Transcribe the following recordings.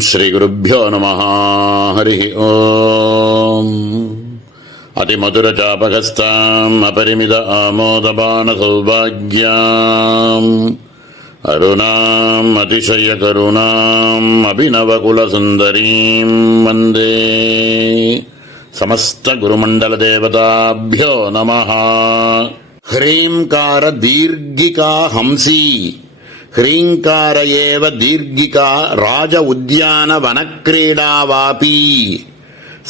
श्रीगुरुभ्यो नमः। हरिः ओम्। अतिमधुरचापकस्ताम् अपरिमित आमोदपानसौभाग्याम् अरुणाम् अतिशयकरुणाम् अभिनवकुलसुन्दरीम् वन्दे। समस्तगुरुमण्डलदेवताभ्यो नमः। ह्रींकार दीर्घिका हंसी ह्रींकार एव दीर्घिका राज उद्यान वनक्रीडावापी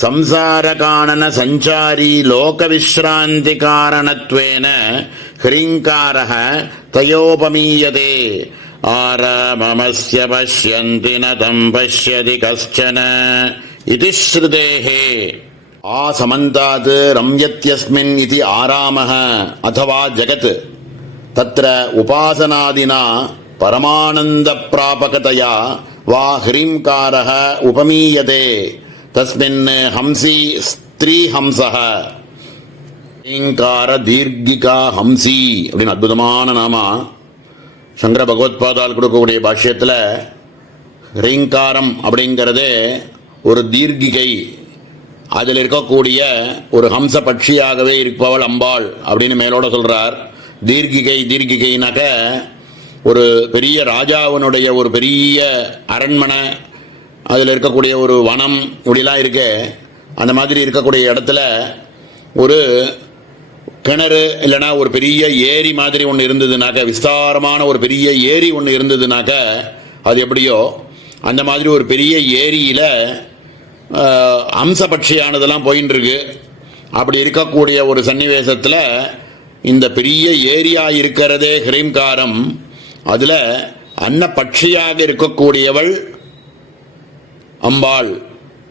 संसारकानन संचारी लोकविश्रांति कारणत्वेन ह्रींकारः तयोपमीयते। आराममस्य पश्यन्ति न तं पश्यति कश्चन इति श्रुतेः। आसमन्तात् रम्यत्यस्मिन् इति आरामः अथवा जगत् तत्र उपासनादिना परमानन्दप्रापकतया वा ह्रींकारः उपमीयते। तस्मिन् हंसी स्त्री हंसः ह्रींकार दीर्घिका हंसी அப்படின்னு அற்புதமான நாமா சங்கர பகவத்பாதால் கொடுக்கக்கூடிய பாஷ்யத்தில் ह्रींकारம் அப்படிங்கிறது ஒரு தீர்க்கிகை, அதில் இருக்கக்கூடிய ஒரு ஹம்ச பட்சியாகவே இருப்பவள் அம்பாள் அப்படின்னு மேலோட சொல்றார். தீர்க்கிகைனாக்க ஒரு பெரிய ராஜாவினுடைய ஒரு பெரிய அரண்மனை, அதில் இருக்கக்கூடிய ஒரு வனம் இப்படிலாம் இருக்கு. அந்த மாதிரி இருக்கக்கூடிய இடத்துல ஒரு கிணறு இல்லைன்னா ஒரு பெரிய ஏரி மாதிரி ஒன்று இருந்ததுனாக்க, விஸ்தாரமான ஒரு பெரிய ஏரி ஒன்று இருந்ததுனாக்க அது எப்படியோ அந்த மாதிரி ஒரு பெரிய ஏரியில் அம்சபட்சியானதெல்லாம் போயின்னு இருக்கு. அப்படி இருக்கக்கூடிய ஒரு சன்னிவேசத்தில் இந்த பெரிய ஏரியா இருக்கிறதே ह्रींकारம், அதில் அன்னபட்சியாக இருக்கக்கூடியவள் அம்பாள்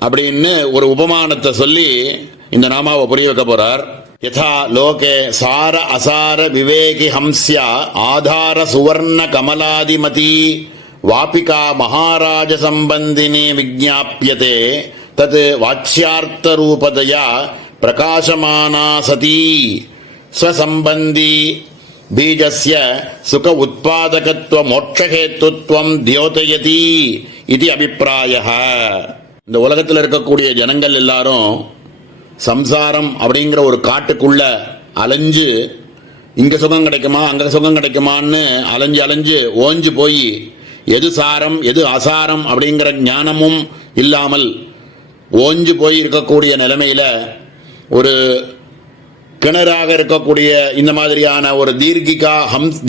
அப்படின்னு ஒரு உபமானத்தை சொல்லி இந்த நாமாவை புரிய வைக்க போறார். யதா லோகே சார அசார விவேகி ஹம்ஸ்யா ஆதார சுவர்ண கமலாதிமதி வாபிகா மகாராஜ சம்பந்தினி விஜ்ஞாப்யதே தத் வாச்யார்த்த ரூபதயா பிரகாசமானா சதி ஸ்வசம்பந்தி பீஜஸ்ய சுக உத்பாதகத்துவ மோட்சஹேத்துவம் தியோதயதி இது அபிப்பிராயः. இந்த உலகத்தில் இருக்கக்கூடிய ஜனங்கள் எல்லாரும் சம்சாரம் அப்படிங்கிற ஒரு காட்டுக்குள்ள அலைஞ்சு இங்க சுகம் கிடைக்குமா அங்க சுகம் கிடைக்குமான்னு அலைஞ்சு ஓஞ்சு போய் எது சாரம் எது அசாரம் அப்படிங்கிற ஞானமும் இல்லாமல் ஓஞ்சு போய் இருக்கக்கூடிய நிலைமையில ஒரு கிணறாக இருக்கக்கூடிய இந்த மாதிரியான ஒரு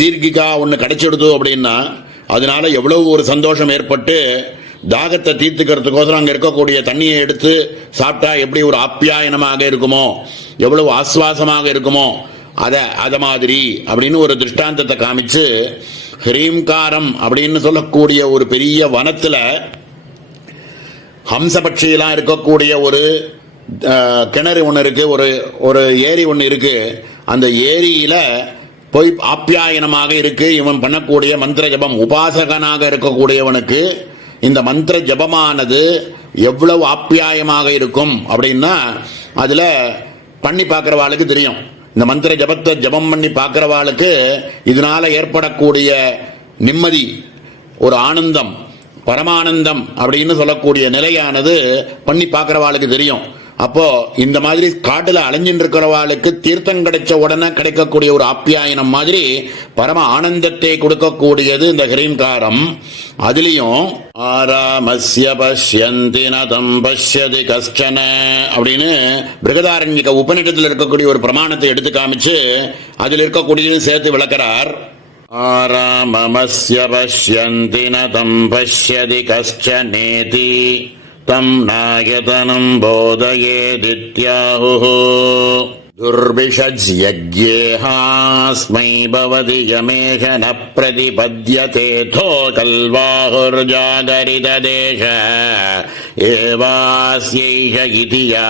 தீர்க்கிகா ஒன்று கிடைச்சிடுது அப்படின்னா அதனால எவ்வளவு ஒரு சந்தோஷம் ஏற்பட்டு தாகத்தை தீர்த்துக்கிறதுக்கோசரம் அங்கே இருக்கக்கூடிய தண்ணியை எடுத்து சாப்பிட்டா எப்படி ஒரு ஆப்யாயனமாக இருக்குமோ, எவ்வளவு ஆஸ்வாசமாக இருக்குமோ அதை மாதிரி அப்படின்னு ஒரு திருஷ்டாந்தத்தை காமிச்சு ह्रींकारம் அப்படின்னு சொல்லக்கூடிய ஒரு பெரிய வனத்தில் ஹம்சபட்சியெல்லாம் இருக்கக்கூடிய ஒரு கிணறு ஒன்று இருக்கு, ஒரு ஏரி ஒன்று இருக்கு. அந்த ஏரியில போய் ஆப்யாயனமாக இருக்கு இவன் பண்ணக்கூடிய மந்திர ஜபம். உபாசகனாக இருக்கக்கூடியவனுக்கு இந்த மந்திர ஜபமானது எவ்வளவு ஆப்யாயமாக இருக்கும் அப்படின்னா அதுல பண்ணி பார்க்கிறவாளுக்கு தெரியும். இந்த மந்திர ஜபத்தை ஜபம் பண்ணி பார்க்கிறவாளுக்கு இதனால ஏற்படக்கூடிய நிம்மதி, ஒரு ஆனந்தம், பரமானந்தம் அப்படின்னு சொல்லக்கூடிய நிலையானது பண்ணி பார்க்கிறவாளுக்கு தெரியும். அப்போ இந்த மாதிரி காட்டுல அலைஞ்சிட்டு இருக்கிறவாளுக்கு தீர்த்தம் கிடைச்ச உடனே கிடைக்கக்கூடிய ஒரு ஆப்யாயனம் மாதிரி பரம ஆனந்தத்தை கொடுக்கக்கூடியது இந்த ह्रींकारம். அதுலயும் ஆராமஸ்ய பஷ்யந்தி ந தம் பஷ்யதி கஷ்டன அப்படின்னு பிருகதாரண்யக உபநிடத்தில் இருக்கக்கூடிய ஒரு பிரமாணத்தை எடுத்து காமிச்சு அதில் இருக்கக்கூடியதையும் சேர்த்து விளக்கிறார். ஆராமஸ்ய பஷ்யந்தி ந தம் பஷ்யதி கஷ்டனேதி தம் நாயதனம் போதயேதித்யாஹுः துர்பிஷஜ்யக்ஞேஹாஸ்மை பவதி யமேஷ ந பிரதிபத்யதேதோ கல்வாஹுர்ஜாகரிததேஷ ஏவாஸ்யைஷ இதியா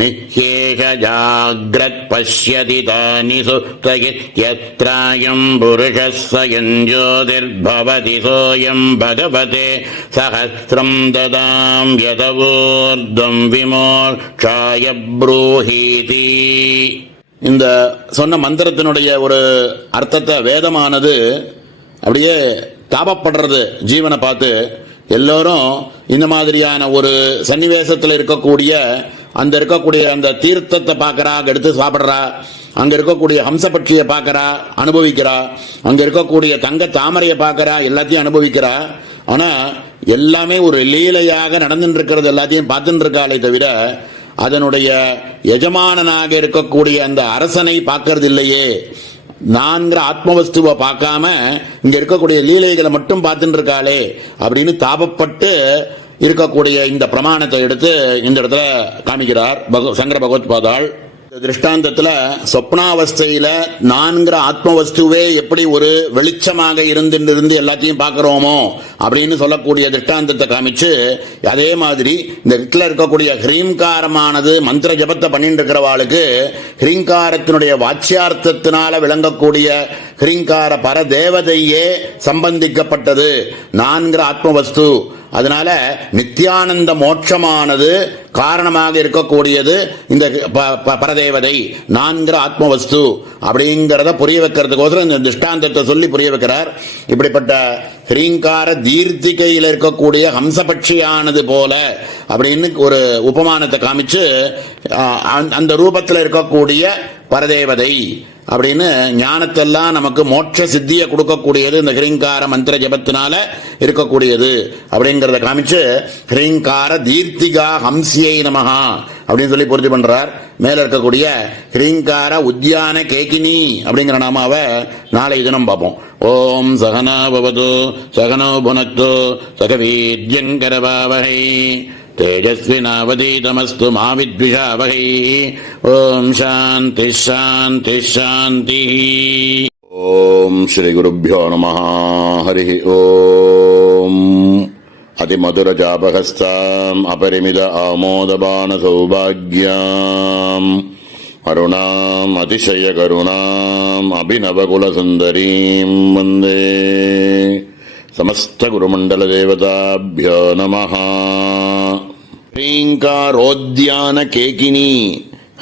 நித்யேஷ ஜாக்ரத் பஷ்யதி தானி சுப்தயித்யத்ராயம் புருஷஸ்ஸயன் ஜோதிர்பவதி சோயம் பகவதே சஹஸ்ரம் ததாம் யதவோர்த்வம் விமோக்ஷாய ப்ரூஹீதி. இந்த சொன்ன மந்திரத்தினுடைய ஒரு அர்த்தத்தை வேதமானது அப்படியே தாபப்படுறது ஜீவனை பார்த்து. எல்லோரும் இந்த மாதிரியான ஒரு சன்னிவேசத்தில் இருக்கக்கூடிய அந்த தீர்த்தத்தை பார்க்கறா, எடுத்து சாப்பிட்றா, அங்க இருக்கக்கூடிய ஹம்சபட்சியை பார்க்கறா, அனுபவிக்கிறா, அங்க இருக்கக்கூடிய தங்க தாமரையை பார்க்கறா, எல்லாத்தையும் அனுபவிக்கிறா. ஆனா எல்லாமே ஒரு லீலையாக நடந்துட்டு இருக்கிறது எல்லாத்தையும் பார்த்துட்டு இருக்காளே தவிர அதனுடைய எஜமானனாக இருக்கக்கூடிய அந்த அரசனை பார்க்கறது இல்லையே. நான்கிற ஆத்மவஸ்துவை பார்க்காம இங்க இருக்கக்கூடிய லீலைகளை மட்டும் பார்த்துட்டு இருக்காளே அப்படின்னு தாபப்பட்டு இருக்கக்கூடிய இந்த பிரமாணத்தை எடுத்து இந்த இடத்துல காமிக்கிறார் சங்கர பகவத்பாதாள். திருஷ்டாந்தத்துல சொப்னாவஸ்தையில நான்கிற ஆத்மவஸ்துவே எப்படி ஒரு வெளிச்சமாக இருந்து எல்லாத்தையும் பார்க்கிறோமோ அப்படின்னு சொல்லக்கூடிய திருஷ்டாந்தத்தை காமிச்சு, அதே மாதிரி இந்த இடத்துல இருக்கக்கூடிய ஹ்ரீங்காரமானது மந்திர ஜபத்தை பண்ணிட்டு இருக்கிறவாளுக்கு ஹ்ரீங்காரத்தினுடைய வாச்சியார்த்தத்தினால விளங்கக்கூடிய ஹ்ரீங்கார பரதேவதையே சம்பந்திக்கப்பட்டது நான்கிற ஆத்மவஸ்து. அதனால நித்தியானந்த மோட்சமானது காரணமாக இருக்கக்கூடியது இந்த பரதேவதை நான்கிற ஆத்மவஸ்து அப்படிங்கிறத புரிய வைக்கிறதுக்கோசரம் இந்த திருஷ்டாந்தத்தை சொல்லி புரிய வைக்கிறார். இப்படிப்பட்ட ஹ்ரீங்கார தீர்த்திகையில் இருக்கக்கூடிய ஹம்சபட்சியானது போல அப்படின்னு ஒரு உபமானத்தை காமிச்சு அந்த ரூபத்தில் இருக்கக்கூடிய பரதேவதை அப்படின்னு ஞானத்தெல்லாம் நமக்கு மோட்ச சித்தியை கொடுக்கக்கூடியது இந்த ஹ்ரீங்கார மந்திர ஜபத்தினால இருக்கக்கூடியது அப்படிங்கிறத காமிச்சு ஹ்ரீங்கார தீர்த்திகா ஹம்சியை நமஹா அப்படின்னு சொல்லி பூர்த்தி பண்றார். மேல இருக்கக்கூடிய ஹ்ரீங்கார உத்யான கேகினி அப்படிங்கிற நாமாவை நாளை தினம் பார்ப்போம். ஓம் சகனா பவது சகனோ புனக்து சகவீர்யங்கரவாவஹை तेजस्विनावधीतमस्तु मा विद्विषावहै. ओम शांति शांति शांति. ओम श्री गुरुभ्यो नमः. हरि ओम. अतिमधुरजापहस्ताम् अपरिमित आमोदबान सौभाग्याम् अरुणाम् अतिशयकरुणाम् अभिनवकुलसुन्दरीम् वन्दे. समस्त गुरुमंडल देवताभ्यो नमः. ह्रींकारोद्यान केकिनी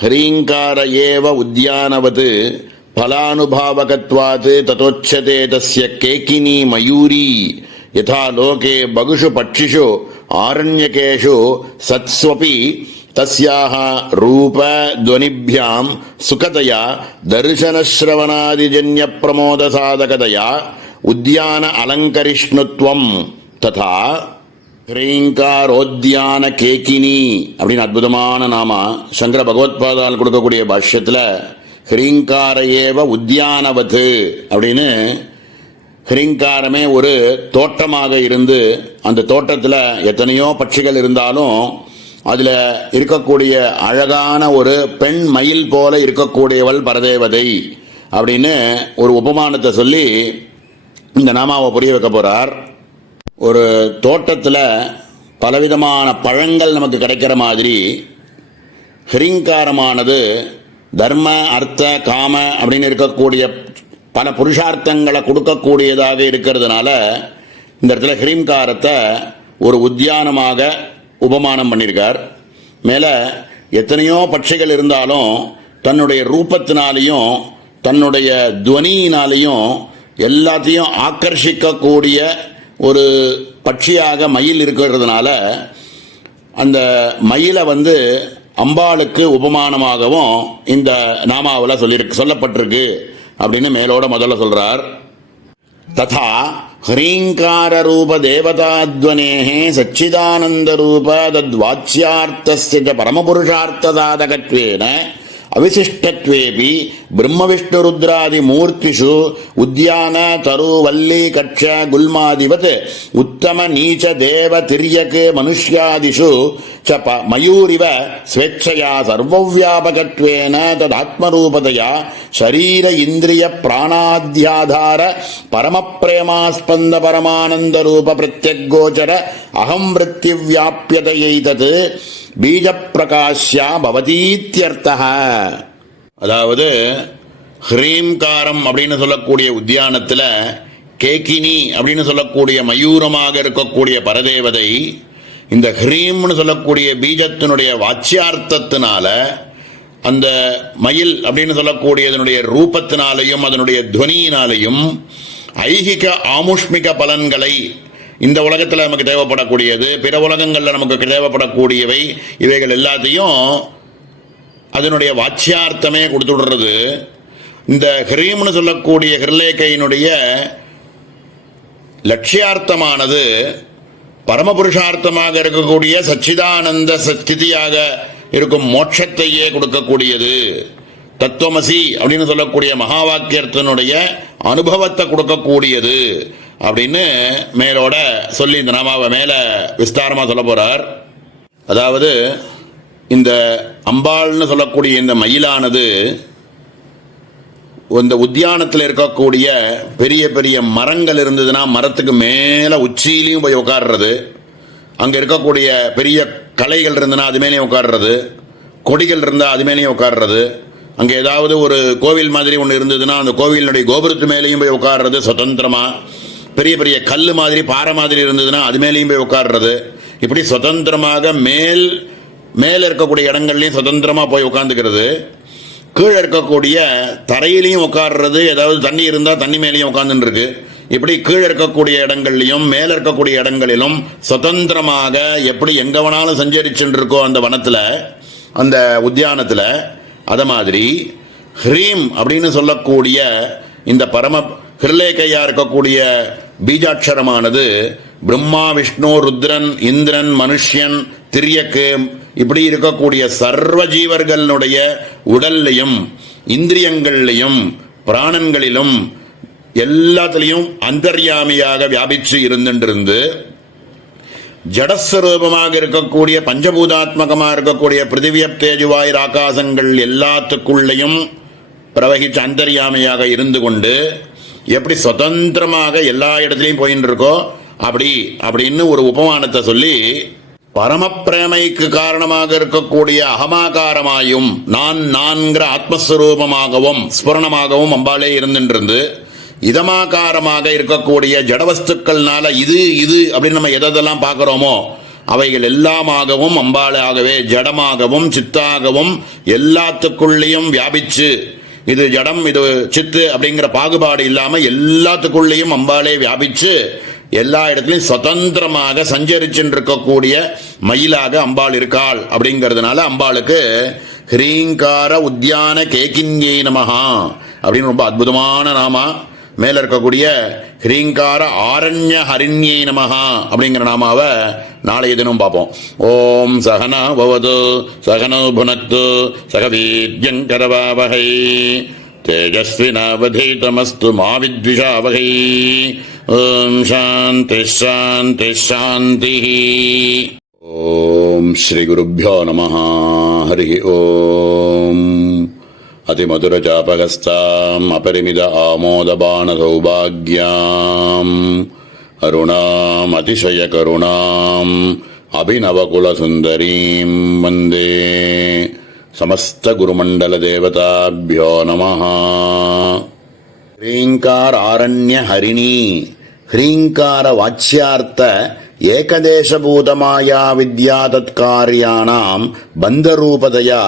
ह्रींकार एव उद्यानवत् फलानुभावकत्वात् ततोच्यते तस्य केकिनी मयूरी यथा लोके बहुषु पक्षिषु आरण्यकेषु सत्स्वपि तस्याः रूप ध्वनिभ्यां सुखतया दर्शनश्रवणादिजन्य प्रमोद साधकतया उद्यान अलंकरिष्णुत्वं तथा ஹ்ரீங்காரோத்யான கேக்கினி அப்படின்னு அற்புதமான நாமா சங்கர பகவத்பாதால் கொடுக்கக்கூடிய பாஷ்யத்தில் ஹ்ரீங்கார ஏவ உத்யானவத்து அப்படின்னு ஹ்ரீங்காரமே ஒரு தோட்டமாக இருந்து அந்த தோட்டத்தில் எத்தனையோ பட்சிகள் இருந்தாலும் அதில் இருக்கக்கூடிய அழகான ஒரு பெண் மயில் போல இருக்கக்கூடியவள் பரதேவதை அப்படின்னு ஒரு உபமானத்தை சொல்லி இந்த நாமாவை புரிய வைக்க போறார். ஒரு தோட்டத்தில் பலவிதமான பழங்கள் நமக்கு கிடைக்கிற மாதிரி ஹ்ரீங்காரமானது தர்ம அர்த்த காம அப்படின்னு இருக்கக்கூடிய பல புருஷார்த்தங்களை கொடுக்கக்கூடியதாக இருக்கிறதுனால இந்த இடத்துல ஹ்ரீங்காரத்தை ஒரு உத்தியானமாக உபமானம் பண்ணியிருக்கார். மேலே எத்தனையோ பட்சிகள் இருந்தாலும் தன்னுடைய ரூபத்தினாலையும் தன்னுடைய துவனியினாலையும் எல்லாத்தையும் ஆக்கர்ஷிக்கக்கூடிய ஒரு பட்சியாக மயில் இருக்கிறதுனால அந்த மயிலை அம்பாளுக்கு உபமானமாகவும் இந்த நாமாவில் சொல்லப்பட்டிருக்கு அப்படின்னு மேலோட முதல்ல சொல்றார். ததா ஹ்ரீங்கார ரூப தேவதாத்வனேஹே சச்சிதானந்த ரூப தத்வாச்யார்த்தஸ்ய பரமபுருஷார்த்ததாதகத்வேன அவிசிஷ்டத்வேபி பிரம்மவிஷ்ணுருத்ராதி மூர்த்திஷு உத்யான தரு வல்லி கட்ச குல்மாதிவத் உத்தம நீச்ச தேவ திரியக் மனுஷ்யாதிஷு ச மயூரிவ ஸ்வேச்சயா சர்வவ்யாபகத்வேன ததாத்மரூபதயா ஷரீர இந்திரிய பிராணாத்யாதார பரமப்ரேமாஸ்பந்த பரமானந்த ரூப பிரத்யக்கோச்சர அகம் விருத்திவ்யாப்யதையைதத் பீஜ பிரகாஷ்யா பவதீத்யர்த்தः. அதாவது ஹ்ரீம்காரம் அப்படின்னு சொல்லக்கூடிய உத்தியானத்தில் கேக்கினி அப்படின்னு சொல்லக்கூடிய மயூரமாக இருக்கக்கூடிய பரதேவதை இந்த ஹ்ரீம்னு சொல்லக்கூடிய பீஜத்தினுடைய வாச்சியார்த்தத்தினால அந்த மயில் அப்படின்னு சொல்லக்கூடியதனுடைய ரூபத்தினாலையும் அதனுடைய துவனியினாலையும் ஐகிக ஆமுஷ்மிக பலன்களை இந்த உலகத்தில் நமக்கு தேவைப்படக்கூடியது, பிற உலகங்களில் நமக்கு தேவைப்படக்கூடியவை, இவைகள் எல்லாத்தையும் அதனுடைய வாச்சியார்த்தமே கொடுத்துடுறது. இந்த ஹ்ரீம்னு சொல்லக்கூடிய ஹிருலேக்கையினுடைய லட்சியார்த்தமானது பரமபுருஷார்த்தமாக இருக்கக்கூடிய சச்சிதானந்த ஸ்திதியாக இருக்கும் மோட்சத்தையே கொடுக்கக்கூடியது. தத்துவமசி அப்படின்னு சொல்லக்கூடிய மகா வாக்கியத்தினுடைய அனுபவத்தை கொடுக்கக்கூடியது அப்படின்னு மேலோட சொல்லி இந்த நாமாவை மேல விஸ்தாரமா சொல்ல போறார். அதாவது இந்த அம்பாள்னு சொல்லக்கூடிய இந்த மயிலானது இந்த உத்தியானத்தில் இருக்கக்கூடிய பெரிய பெரிய மரங்கள் இருந்ததுன்னா மரத்துக்கு மேலே உச்சியிலையும் போய் உட்கார்றது, அங்கே இருக்கக்கூடிய பெரிய கலைகள் இருந்ததுன்னா அது மேலேயும் உட்கார்றது, கொடிகள் இருந்தால் அது மேலேயும் உட்கார்றது, அங்கே ஏதாவது ஒரு கோவில் மாதிரி ஒன்று இருந்ததுன்னா அந்த கோவிலினுடைய கோபுரத்து மேலேயும் போய் உட்கார்றது சுதந்திரமாக, பெரிய பெரிய கல் மாதிரி பாறை மாதிரி இருந்ததுன்னா அது மேலேயும் போய் உட்கார்றது, இப்படி சுதந்திரமாக மேலே இருக்கக்கூடிய இடங்கள்லையும் சுதந்திரமாக போய் உட்காந்துக்கிறது, கீழே இருக்கக்கூடிய தரையிலையும் உட்கார்றது, ஏதாவது தண்ணி இருந்தால் தண்ணி மேலேயும் உட்கார்ந்துட்டு இருக்கு, இப்படி கீழே இருக்கக்கூடிய இடங்கள்லையும் மேலே இருக்கக்கூடிய இடங்களிலும் சுதந்திரமாக எப்படி எங்கே வேணாலும் சஞ்சரிச்சுட்டு இருக்கோ அந்த வனத்தில் அந்த உத்தியானத்தில். அத மாதிரி ஹ்ரீம் அப்படின்னு சொல்லக்கூடிய இந்த பரம ஹிருலேக்கையா இருக்கக்கூடிய பீஜாட்சரமானது பிரம்மா, விஷ்ணு, ருத்ரன், இந்திரன், மனுஷ்யன், திரியக்கு இப்படி இருக்கக்கூடிய சர்வ ஜீவர்களுடைய உடல்லையும் இந்திரியங்கள்லையும் பிராணன்களிலும் எல்லாத்திலையும் அந்தர்யாமியாக வியாபிச்சு இருந்துட்டு ஜடஸ்வரூபமாக இருக்கக்கூடிய பஞ்சபூதாத்மகமாக இருக்கக்கூடிய பிருத்திவியப் தேஜுவாயுர் ஆகாசங்கள் எல்லாத்துக்குள்ளேயும் பிரவகிச்ச அந்தர்யாமியாக இருந்து கொண்டு எப்படி சுதந்திரமாக எல்லா இடத்துலையும் போயின்னு இருக்கோ அப்படின்னு ஒரு உபமானத்தை சொல்லி பரமப்பிரேமைக்கு காரணமாக இருக்கக்கூடிய அகமாகாரமாயும் நான்கிற ஆத்மஸ்வரூபமாகவும் ஸ்புரணமாகவும் அம்பாளே இருந்துட்டு இதமாகாரமாக இருக்கக்கூடிய ஜடவஸ்துக்கள்னால இது அப்படின்னு நம்ம எதெல்லாம் பார்க்கிறோமோ அவைகள் எல்லாமாகவும் அம்பாளாகவே ஜடமாகவும் சித்தாகவும் எல்லாத்துக்குள்ளேயும் வியாபிச்சு, இது ஜடம் இது சித்து அப்படிங்கிற பாகுபாடு இல்லாம எல்லாத்துக்குள்ளேயும் அம்பாளே வியாபிச்சு எல்லா இடத்துலையும் சுதந்திரமாக சஞ்சரிச்சுட்டு இருக்கக்கூடிய மயிலாக அம்பாள் இருக்காள். அப்படிங்கிறதுனால அம்பாளுக்கு ஹ்ரீங்கார உத்தியான கேகின்யை நமஹா அப்படின்னு ரொம்ப அற்புதமான நாமா. மேல இருக்கக்கூடிய ஹ்ரீங்கார ஆரண்ய ஹரிண்யை நமஹா அப்படிங்கிற நாமாவை நாளைய தினம் பார்ப்போம். ஓம் சகனா பவது சகனோ புனக்து சகவீர்யங்கரவாவஹை தேஜஸ்வினாவதீதமஸ்து மா வித்விஷாவஹை. ஓம் சாந்தி சாந்தி சாந்தி. ஓம் ஸ்ரீ குருभ्यो நமः. ஹரி ஓம். அதிமதுரஜாபகஸ்தாம் அபரிமித ஆமோதபான சௌபாக்யாம் அருணாம் அதிசய கருணாம் அபிநவகுலசுந்தரீம் வந்தே. சமஸ்த குருமண்டல தேவதாभ्यो நமः. ஹ்ரீங்கார ஆரண்ய ஹரிணி ஹ்ரீங்கார வாச்சியார்த்த ஏகதேசபூதமாயா வித்யா தத்கார்யாணாம் பந்தரூபதயா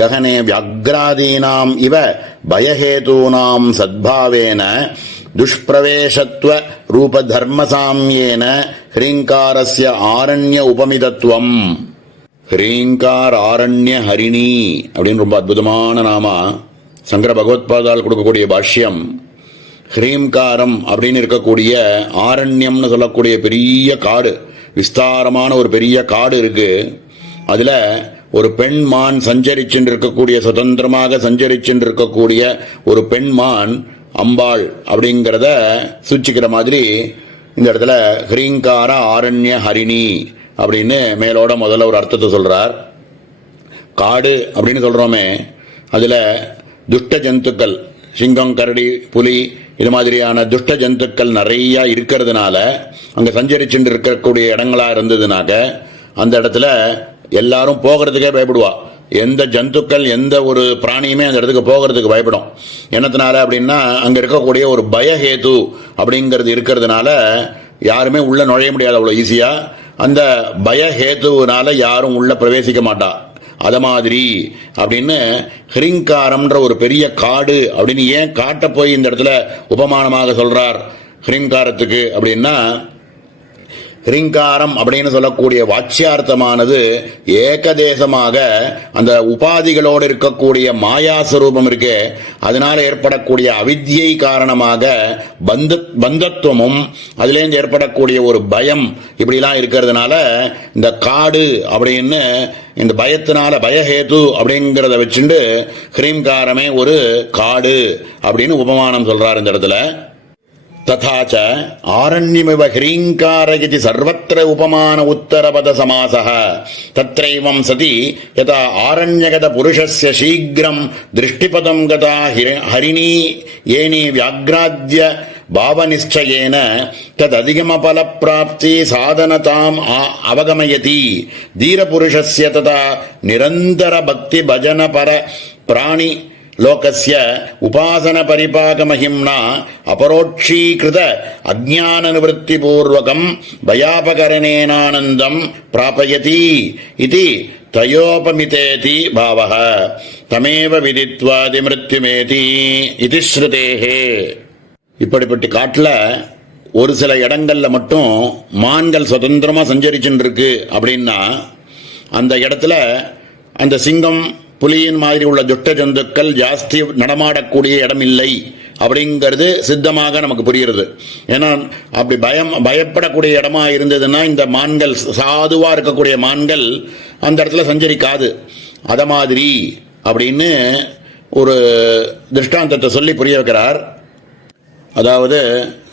ககனே வியாக்ராதீனாம் இவ பயஹேதூனாம் சத்பாவேன துஷ்பிரவேசத்வ ரூப தர்மசாம்யேன ஹ்ரீங்காரஸ்ய ஆரண்ய உபமிதத்வம். ஹ்ரீங்கார் ஆரண்ய ஹரிணி அப்படின்னு ரொம்ப அற்புதமான நாமா. சங்கர பகவத்பாதால் கொடுக்கக்கூடிய பாஷ்யம். ஹ்ரீங்காரம் அப்படின்னு இருக்கக்கூடிய ஆரண்யம்னு சொல்லக்கூடிய பெரிய காடு, விஸ்தாரமான ஒரு பெரிய காடு இருக்கு. அதுல ஒரு பெண்மான் சஞ்சரிச்சுட்டு இருக்கக்கூடிய, சுதந்திரமாக சஞ்சரிச்சுட்டு இருக்கக்கூடிய ஒரு பெண்மான் அம்பாள் அப்படிங்கிறத சூச்சிக்கிற மாதிரி இந்த இடத்துல ஹ்ரீங்கார ஆரண்ய ஹரிணி அப்படின்னு மேலோட முதல்ல ஒரு அர்த்தத்தை சொல்றார். காடு அப்படின்னு சொல்றோமே, அதுல துஷ்ட ஜந்துக்கள், சிங்கம், கரடி, புலி இது மாதிரியான துஷ்ட ஜந்துக்கள் நிறைய இருக்கிறதுனால அங்க சஞ்சரிச்சுட்டு இருக்கக்கூடிய இடங்களா இருந்ததுனாக்க அந்த இடத்துல எல்லாரும் போகிறதுக்கே பயப்படுவா. எந்த ஜந்துக்கள் எந்த ஒரு பிராணியுமே அந்த இடத்துக்கு போகிறதுக்கு பயப்படும். என்னத்தினால அப்படின்னா அங்க இருக்கக்கூடிய ஒரு பயஹேது அப்படிங்கிறது இருக்கிறதுனால யாருமே உள்ள நுழைய முடியாது அவ்வளவு ஈஸியா. அந்த பயஹேதுனால யாரும் உள்ள பிரவேசிக்க மாட்டா. அத மாதிரி அப்படின்னு ஹ்ரீங்காரம்ன்ற ஒரு பெரிய காடு அப்படின்னு ஏன் காட்ட போய் இந்த இடத்துல உபமானமாக சொல்றார் ஹ்ரீங்காரத்துக்கு அப்படின்னா, ஹிரிங்காரம் அப்படின்னு சொல்லக்கூடிய வாச்சியார்த்தமானது ஏகதேசமாக அந்த உபாதிகளோடு இருக்கக்கூடிய மாயாஸ்வரூபம் இருக்கே, அதனால ஏற்படக்கூடிய அவித்யை காரணமாக பந்தத்துவமும் அதிலேருந்து ஏற்படக்கூடிய ஒரு பயம் இப்படிலாம் இருக்கிறதுனால இந்த காடு அப்படின்னு இந்த பயத்தினால பயஹேது அப்படிங்கிறத வச்சுண்டு ஹிரீங்காரமே ஒரு காடு அப்படின்னு உபமானம் சொல்றார் இந்த இடத்துல. ததாச்ச ஆரண்யமிவ ஹிரீங்கார இதி சர்வத்திர உபமான உத்தரபத சமாசः தத்ரைவம் சதி யதா ஆரண்யகத புருஷஸ்ய சீக்கிரம் திருஷ்டிபதம் கதா ஹரிணீ ஏனி வியாக்ராத்ய பாவநிச்சயேன தததிகமபல பிராப்தி சாதனதாம் அவகமயதி தீரபுருஷஸ்ய ததா நிரந்தர பக்தி பஜன பர பிராணி லோகஸ்ய உபாசன பரிபாக மகிம்னா அபரோட்சீகிருத அஜ்ஞான நிவೃತ್ತಿ பூர்வகம் பயாபகரணேனானந்தம் பிராபயதி இதி தயோபமிதேதி பாவः தமேவ விதித்வாதி மிருத்யுமேதி இது ஸ்ருதேஹே. இப்படிப்பட்ட காட்டுல ஒரு சில இடங்கள்ல மட்டும் மான்கள் சுதந்திரமா சஞ்சரிச்சுட்டு இருக்கு அப்படின்னா அந்த இடத்துல அந்த சிங்கம் புலியின் மாதிரி உள்ள துஷ்ட ஜந்துக்கள் ஜாஸ்தி நடமாடக்கூடிய இடம் இல்லை அப்படிங்கிறது சித்தமாக நமக்கு புரிகிறது. ஏன்னா அப்படி பயப்படக்கூடிய இடமா இருந்ததுன்னா இந்த மான்கள் சாதுவா இருக்கக்கூடிய மான்கள் அந்த இடத்துல சஞ்சரிக்காது. அத மாதிரி அப்படின்னு ஒரு திருஷ்டாந்தத்தை சொல்லி புரிய வைக்கிறார். அதாவது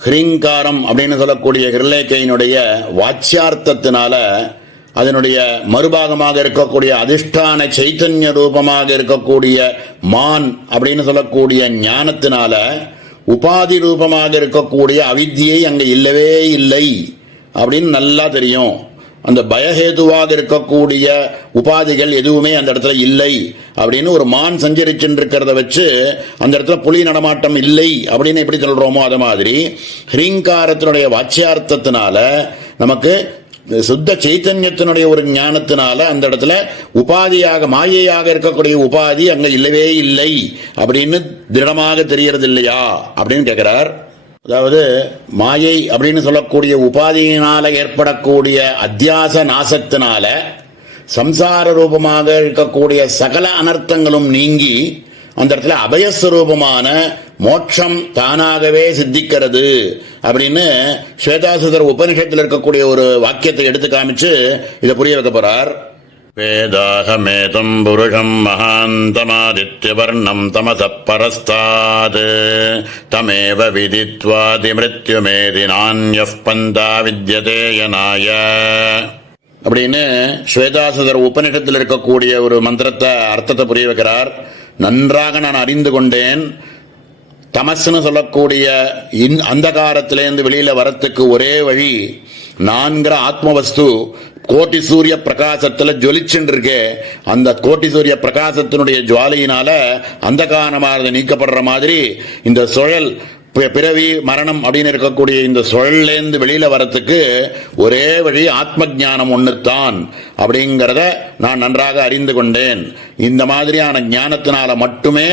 ஹிரீங்காரம் அப்படின்னு சொல்லக்கூடிய ஹிருலேக்கையினுடைய வாச்சியார்த்தத்தினால அதனுடைய மறுபாகமாக இருக்கக்கூடிய அதிஷ்டான சைத்தன்ய ரூபமாக இருக்கக்கூடிய மான் அப்படின்னு சொல்லக்கூடிய ஞானத்தினால உபாதி ரூபமாக இருக்கக்கூடிய அவித்தியை அங்க இல்லவே இல்லை அப்படின்னு நல்லா தெரியும். அந்த பயஹேதுவாக இருக்கக்கூடிய உபாதிகள் எதுவுமே அந்த இடத்துல இல்லை அப்படின்னு ஒரு மான் சஞ்சரிச்சுட்டு இருக்கிறத வச்சு அந்த இடத்துல புலி நடமாட்டம் இல்லை அப்படின்னு எப்படி சொல்றோமோ அது மாதிரி ஹிரீங்காரத்தினுடைய வாச்சியார்த்தத்தினால நமக்கு சுத்த சைத்தன்யத்தினுடைய ஒரு ஞானத்தினால அந்த இடத்துல உபாதியாக மாயையாக இருக்கக்கூடிய உபாதி அங்க இல்லவே இல்லை அப்படின்னு திடமாக தெரியறது இல்லையா அப்படின்னு கேட்கிறார். அதாவது மாயை அப்படின்னு சொல்லக்கூடிய உபாதியினால ஏற்படக்கூடிய அத்தியாச நாசத்தினால சம்சார ரூபமாக இருக்கக்கூடிய சகல அனர்த்தங்களும் நீங்கி அந்த இடத்துல அபயஸ்வரூபமான மோட்சம் தானாகவே சித்திக்கிறது அப்படின்னு ஸ்வேதாசுதர் உபனிஷத்தில் இருக்கக்கூடிய ஒரு வாக்கியத்தை எடுத்து காமிச்சு இதை புரிய வைக்க போறார். வேதாகமேதம் புருஷம் மகாந்தமாதித்யவர்ணம் தமசப் பரஸ்தாத் தமேவ விதித்வாதி மிருத்யுமேதி நான்யஃ பந்தா வித்யதே யனாய அப்படின்னு ஸ்வேதாசுதர் உபனிஷத்தில் இருக்கக்கூடிய ஒரு மந்திரத்தை அர்த்தத்தை புரிய வைக்கிறார். நன்றாக நான் அறிந்து கொண்டேன், தமசுன்னு சொல்லக்கூடிய அந்தகாரத்திலேருந்து வெளியில வரத்துக்கு ஒரே வழி நான்கிற ஆத்மவஸ்து கோட்டி சூரிய பிரகாசத்துல ஜொலிச்சுட்டு இருக்கே, அந்த கோட்டி சூரிய பிரகாசத்தினுடைய ஜுவாலையினால அந்தகாரமானது நீக்கப்படுற மாதிரி இந்த சுழல் பிறவி மரணம் அப்படின்னு இருக்கக்கூடிய இந்த சுழல்லேருந்து வெளியில வரத்துக்கு ஒரே வழி ஆத்ம ஞானம் ஒண்ணுத்தான் அப்படிங்கிறத நான் நன்றாக அறிந்து கொண்டேன். இந்த மாதிரியான ஞானத்தினால மட்டுமே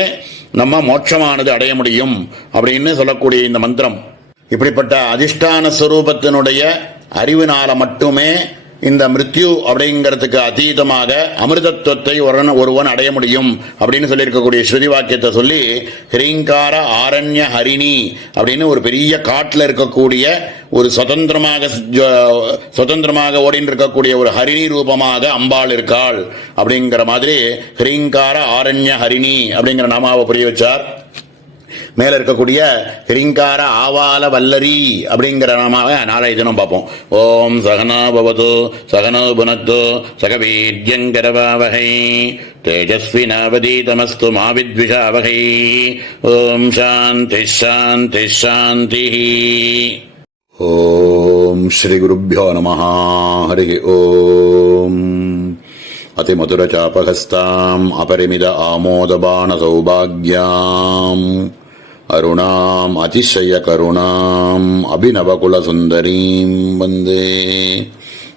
நம்ம மோட்சமானது அடைய முடியும் அப்படின்னு சொல்லக்கூடிய இந்த மந்திரம் இப்படிப்பட்ட அதிஷ்டான ஸ்வரூபத்தினுடைய அறிவினால மட்டுமே இந்த மிருத்யு அப்படிங்கிறதுக்கு அதீதமாக அமிர்தத்துவத்தை ஒருவன் அடைய முடியும் அப்படின்னு சொல்லியிருக்கக்கூடிய ஸ்ருதி வாக்கியத்தை சொல்லி ஹிரீங்கார ஆரண்ய ஹரிணி அப்படின்னு ஒரு பெரிய காட்டில் இருக்கக்கூடிய ஒரு சுதந்திரமாக ஓடின்னு இருக்கக்கூடிய ஒரு ஹரிணி ரூபமாக அம்பாள் இருக்காள் அப்படிங்கிற மாதிரி ஹிரீங்கார ஆரண்ய ஹரிணி அப்படிங்கிற நாமாவை புரிய வச்சார். மேல இருக்கக்கூடிய ஹிரீங்கார ஆவால வல்லரி அப்படிங்கிற நாமாவை நாளைய தினம் பார்ப்போம். ஓம் சகனா பவது சகனோ புனக்து சகவீர்யங்கரவாவகை தேஜஸ்வினாவதீதமஸ்து மா வித்விஷாவகை. ஓம் சாந்தி சாந்தி சாந்தி. ஓம் ஸ்ரீ குருப்யோ நமः. ஹரி ஓம். அதிமதுரசாபஹஸ்தாம் அபரிமித ஆமோதபான சௌபாக்யாம் அருணாம் அதிசய கருணாம் அபிநவகுலசுந்தரீம் வந்தே.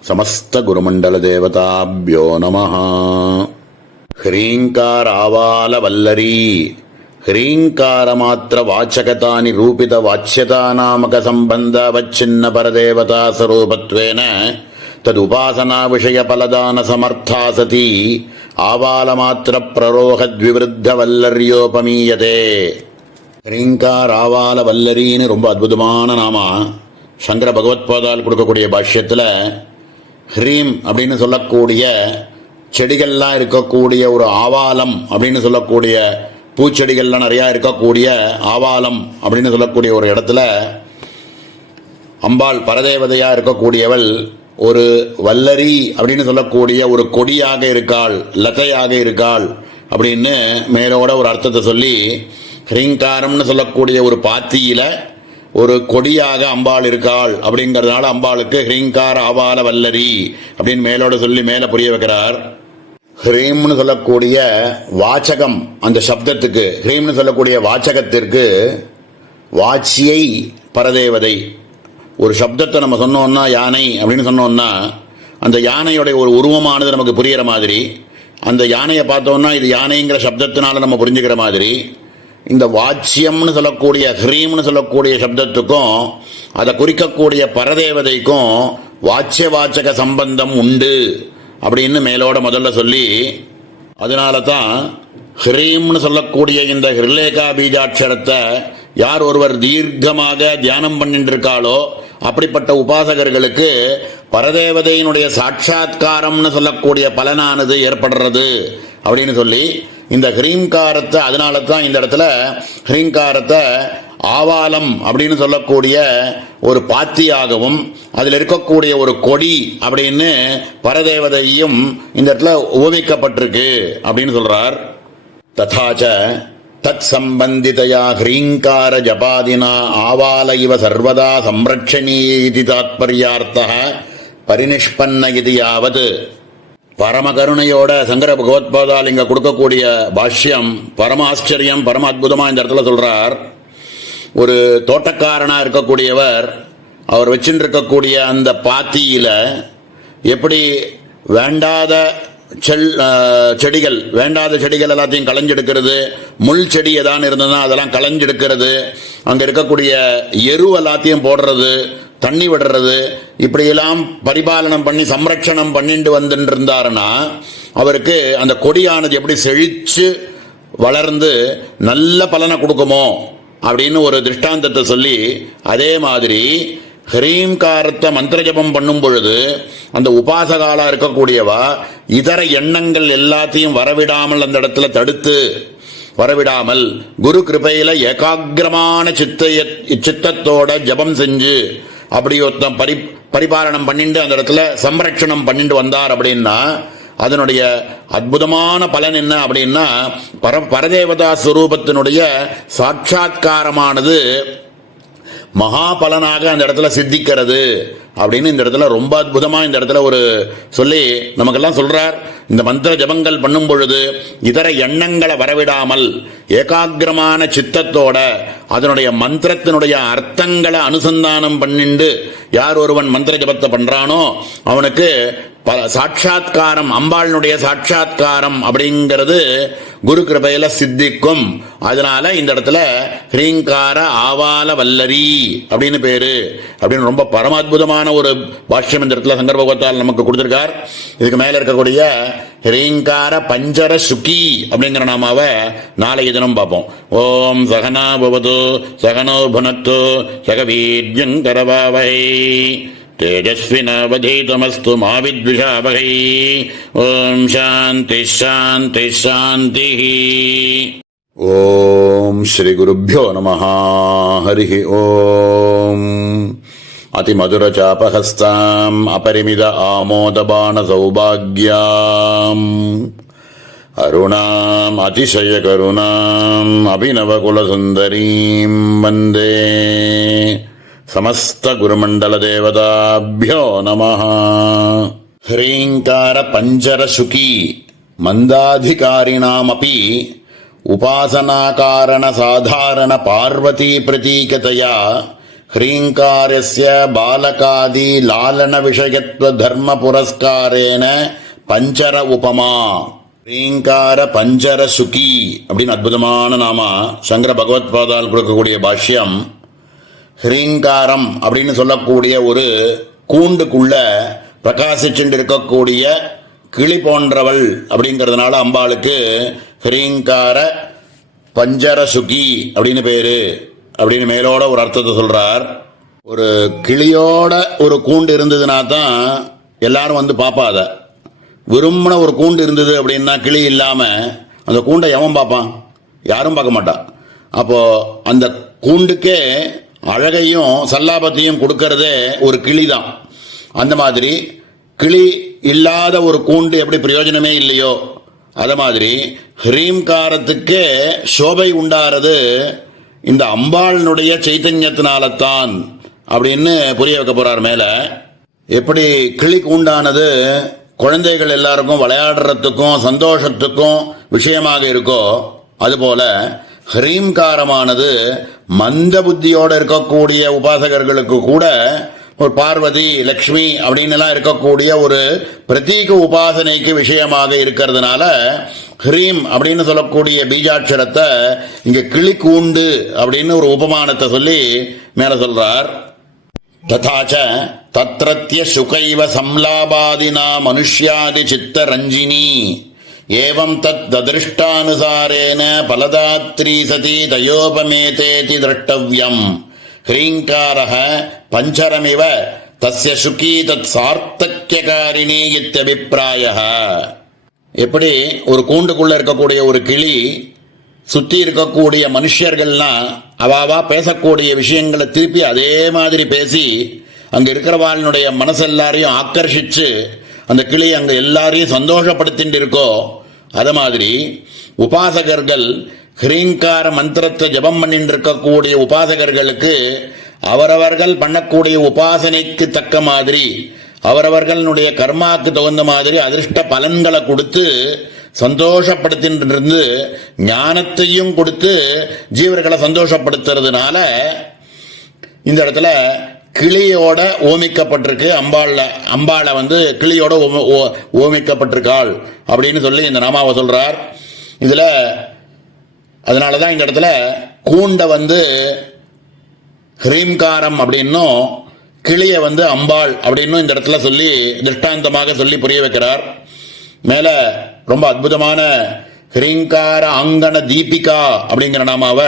சமஸ்த குருமண்டல தேவதாப்யோ நமः. ஹிரீங்காராவால வல்லரி ஹ்ரீங்காரமாத்திர வாச்சகதானி ரூபித வாச்சியதாநாமக சம்பந்த வச்சின்ன பரதேவதா ஸ்வரூபத்வேன ததுபாசனா விஷய பலதான சமர்த்தா சதி ஆவாலமாத்திர பிரரோகத்விவருத்த வல்லர்யோபமீயதே. ஹ்ரீங்கார் ஆவால வல்லரின்னு ரொம்ப அற்புதமான நாமா. சங்கர பகவத்பாதால் கொடுக்கக்கூடிய பாஷ்யத்தில் ஹ்ரீம் அப்படின்னு சொல்லக்கூடிய செடிகள்லாம் இருக்கக்கூடிய ஒரு ஆவாலம் அப்படின்னு சொல்லக்கூடிய பூச்செடிகள்லாம் நிறையா இருக்கக்கூடிய ஆவாலம் அப்படின்னு சொல்லக்கூடிய ஒரு இடத்துல அம்பாள் பரதேவதையாக இருக்கக்கூடியவள் ஒரு வல்லரி அப்படின்னு சொல்லக்கூடிய ஒரு கொடியாக இருக்காள், லதையாக இருக்காள் அப்படின்னு மேலோட ஒரு அர்த்தத்தை சொல்லி, ஹ்ரீங்காரம்னு சொல்லக்கூடிய ஒரு பாத்தியில ஒரு கொடியாக அம்பாள் இருக்காள் அப்படிங்கிறதுனால அம்பாளுக்கு ஹ்ரீங்கார ஆவால வல்லரி அப்படின்னு மேலோட சொல்லி மேலே புரிய வைக்கிறார். ஹ்ரீம்னு சொல்லக்கூடிய வாச்சகம், அந்த சப்தத்துக்கு ஹ்ரீம்னு சொல்லக்கூடிய வாச்சகத்திற்கு வாச்சியை பரதேவதை. ஒரு சப்தத்தை நம்ம சொன்னோம்னா யானை அப்படின்னு சொன்னோம்னா அந்த யானையோடைய ஒரு உருவமானது நமக்கு புரிகிற மாதிரி, அந்த யானையை பார்த்தோம்னா இது யானைங்கிற சப்தத்தினால நம்ம புரிஞ்சுக்கிற மாதிரி, இந்த வாச்சியம்னு சொல்லக்கூடிய ஹ்ரீம்னு சொல்லக்கூடிய சப்தத்துக்கும் அதை குறிக்கக்கூடிய பரதேவதைக்கும் வாச்சிய வாச்சக சம்பந்தம் உண்டு அப்படின்னு மேலோட முதல்ல சொல்லி, அதனால தான் ஹ்ரீம்னு சொல்லக்கூடிய இந்த ஹிருலேகா பீஜாட்சரத்தை யார் ஒருவர் தீர்க்கமாக தியானம் பண்ணிட்டு இருக்காளோ அப்படிப்பட்ட உபாசகர்களுக்கு பரதேவதையினுடைய சாட்சாத்காரம்னு சொல்லக்கூடிய பலனானது ஏற்படுறது அப்படின்னு சொல்லி, இந்த ஹ்ரீங்காரத்தை அதனால தான் இந்த இடத்துல ஹ்ரீங்காரத்தை ஆவாலம் அப்படின்னு சொல்லக்கூடிய ஒரு பாத்தியாகவும் அதில் இருக்கக்கூடிய ஒரு கொடி அப்படின்னு பரதேவதையும் இந்த இடத்துல உபமிக்கப்பட்டிருக்கு அப்படின்னு சொல்றார். ததாச்ச தத் சம்பந்திதயா ஹ்ரீங்கார ஜபாதினா ஆவால இவ சர்வதா சம்ரட்சணீதி தாத்பர்யார்த்தः பரிநிஷ்பன்ன இது யாவது. பரமகருணையோட சங்கர பகவத்பாதால் இங்க கொடுக்கக்கூடிய பாஷ்யம் பரம ஆச்சரியம், பரம அற்புதமா இந்த இடத்துல சொல்றார். ஒரு தோட்டக்காரனா இருக்கக்கூடியவர் அவர் வச்சுட்டு இருக்கக்கூடிய அந்த பாத்தியில எப்படி வேண்டாத செடிகள், வேண்டாத செடிகள் எல்லாத்தையும் களைஞ்செடுக்கிறது, முள் செடி ஏதான் இருந்ததுன்னா அதெல்லாம் களைஞ்செடுக்கிறது, அங்கே இருக்கக்கூடிய எரு எல்லாத்தையும் போடுறது, தண்ணி விடுறது, இப்படியெல்லாம் பரிபாலனம் பண்ணி சம்ரட்சணம் பண்ணிட்டு வந்துட்டு இருந்தாருன்னா அவருக்கு அந்த கொடியானது எப்படி செழிச்சு வளர்ந்து நல்ல பலனை கொடுக்குமோ அப்படின்னு ஒரு திருஷ்டாந்தத்தை சொல்லி, அதே மாதிரி ஹ்ரீங்காரத்தை மந்திர ஜபம் பண்ணும் பொழுது அந்த உபாசகாலா இருக்கக்கூடியவா இதர எண்ணங்கள் எல்லாத்தையும் வரவிடாமல் அந்த இடத்துல தடுத்து வரவிடாமல் குரு கிருபையில ஏகாகிரமான சித்தத்தோட ஜபம் செஞ்சு அப்படி ஒருத்தன் பரிபாலனம் பண்ணிட்டு அந்த இடத்துல சம்ரட்சணம் பண்ணிட்டு வந்தார் அப்படின்னா அதனுடைய அற்புதமான பலன் என்ன அப்படின்னா பரதேவதா ஸ்வரூபத்தினுடைய சாட்சாத்காரமானது மகா பலனாக அந்த இடத்துல சித்திக்கிறது அப்படின்னு இந்த இடத்துல ரொம்ப அற்புதமா இந்த இடத்துல ஒரு சொல்லி நமக்கெல்லாம் சொல்றார். இந்த மந்திர ஜபங்கள் பண்ணும் பொழுது இதர எண்ணங்களை வரவிடாமல் ஏகாகிரமான சித்தத்தோட அதனுடைய மந்திரத்தினுடைய அர்த்தங்களை அனுசந்தானம் பண்ணிண்டு யார் ஒருவன் மந்திர ஜபத்தை பண்றானோ அவனுக்கு சாட்சாத்காரம், அம்பாளினுடைய சாட்சாத்காரம் அப்படிங்கிறது குரு கிருபையில சித்திக்கும். அதனால இந்த இடத்துல ஹ்ரீங்கார ஆவால வல்லரி அப்படின்னு பேரு அப்படின்னு ரொம்ப பரமாத்புதமான ஒரு பாஷ்யம் இந்த இடத்துல சங்கர பகவத்தால் நமக்கு கொடுத்திருக்கார். இதுக்கு மேல இருக்கக்கூடிய ஹ்ரீங்கார பஞ்சர சுகி அப்படிங்கிற நாமாவை நாளைய தினம் பார்ப்போம். ஓம் சகனா பவது சகனோ புனத்து சகவீர்யங்கரவாவஹை तेजस्विनावधीतमस्तु मा विद्विषावहै. ओम शांति शांति शांति. ओम श्री गुरुभ्यो नमः. हरि ओम. अतिमधुरचापहस्ताम् अपरिमित आमोदबाण सौभाग्याम् अरुणाम् अतिशयकरुणाम् अभिनवकुलसुन्दरीम् वन्दे समस्त गुरुमंडल देवताभ्यो नमः. ह्रींकार पंजर शुकी मंदाधिकारिणामपि उपासना कारण साधारण पार्वती प्रतीकतया ह्रींकारस्य बालकादि लालन विषयत्व धर्म पुरस्कारेण पंचर उपमा ஹ்ரீங்கார பஞ்சர சுகி அப்படின்னு அற்புதமான நாமா சங்கர பகவத் பாதால் கொடுக்கக்கூடிய பாஷ்யம். ஹ்ரீங்காரம் அப்படின்னு சொல்லக்கூடிய ஒரு கூண்டுக்குள்ள பிரகாசிச்சுட்டு இருக்கக்கூடிய கிளி போன்றவள் அப்படிங்கிறதுனால அம்பாளுக்கு ஹ்ரீங்கார பஞ்சர சுகி அப்படின்னு பேரு அப்படின்னு மேலோட ஒரு அர்த்தத்தை சொல்றார். ஒரு கிளியோட ஒரு கூண்டு இருந்ததுன்னா தான் எல்லாரும் வந்து பார்ப்பாத. விரும்பின ஒரு கூண்டு இருந்தது அப்படின்னா கிளி இல்லாம அந்த கூண்டை எவன் பார்ப்பான்? யாரும் பார்க்க மாட்டான். அப்போ அந்த கூண்டுக்கே அழகையும் சல்லாபத்தையும் கொடுக்கறதே ஒரு கிளி தான். அந்த மாதிரி கிளி இல்லாத ஒரு கூண்டு எப்படி பிரயோஜனமே இல்லையோ அத மாதிரி ஹ்ரீம்காரத்துக்கே சோபை உண்டாறது இந்த அம்பாளினுடைய சைத்தன்யத்தினால்தான் அப்படின்னு புரிய வைக்க போறார். மேல எப்படி கிளிக்கு உண்டானது குழந்தைகள் எல்லாருக்கும் விளையாடுறதுக்கும் சந்தோஷத்துக்கும் விஷயமாக இருக்கோ அதுபோல ஹ்ரீம்காரமானது மந்த புத்தியோட இருக்கக்கூடிய உபாசகர்களுக்கு கூட ஒரு பார்வதி லக்ஷ்மி அப்படின்னு எல்லாம் இருக்கக்கூடிய ஒரு பிரதீக உபாசனைக்கு விஷயமாக இருக்கிறதுனால ஹ்ரீம் அப்படின்னு சொல்லக்கூடிய பீஜாட்சரத்தை இங்க கிளி கூண்டு அப்படின்னு ஒரு உபமானத்தை சொல்லி மேல சொல்றார். ததாச்ச தத்ரத்ய சுகைவ சம்லாபாதினா மனுஷ்யாதி சித்த ரஞ்சினி ஏவம் தத் ததிருஷ்டானுசாரேன பலதாத்ரி சதி தயோபமேதேதி திரஷ்டவ்யம் ஹ்ரீங்காரஹ பஞ்சரமிவ தஸ்ய சுகி தத் சார்த்தக்யகாரிணி இத்யபிப்ராயஹ. எப்படி ஒரு கூண்டுக்குள்ள இருக்கக்கூடிய ஒரு கிளி சுத்தி இருக்கக்கூடிய மனுஷர்கள்லாம் அவாவா பேசக்கூடிய விஷயங்களை திருப்பி அதே மாதிரி பேசி அங்க இருக்கிறவாளுடைய மனசெல்லாரையும் ஆக்கர்ஷிச்சு அந்த கிளி அங்க எல்லாரையும் சந்தோஷப்படுத்திட்டு இருக்கோ அது மாதிரி உபாசகர்கள் ஹ்ரீங்கார மந்திரத்தை ஜபம் பண்ணிட்டு இருக்கக்கூடிய உபாசகர்களுக்கு அவரவர்கள் பண்ணக்கூடிய உபாசனைக்கு தக்க மாதிரி அவரவர்களுடைய கர்மாக்கு தகுந்த மாதிரி அதிர்ஷ்ட பலன்களை கொடுத்து சந்தோஷப்படுத்திட்டு இருந்து ஞானத்தையும் கொடுத்து ஜீவர்களை சந்தோஷப்படுத்துறதுனால இந்த இடத்துல கிளியோட ஓமிக்கப்பட்டிருக்கு. அம்பாளை வந்து கிளியோட ஓமிக்கப்பட்டிருக்காள் அப்படின்னு சொல்லி இந்த நாமாவை சொல்றார். இதுல அதனாலதான் இந்த இடத்துல கூண்ட வந்து ஹ்ரீம்காரம் அப்படின்னும் கிளிய வந்து அம்பாள் அப்படின்னும் இந்த இடத்துல சொல்லி திருஷ்டாந்தமாக சொல்லி புரிய வைக்கிறார். மேல ரொம்ப அற்புதமான ஹ்ரீங்கார அங்கன தீபிகா அப்படிங்கிற நாமாவை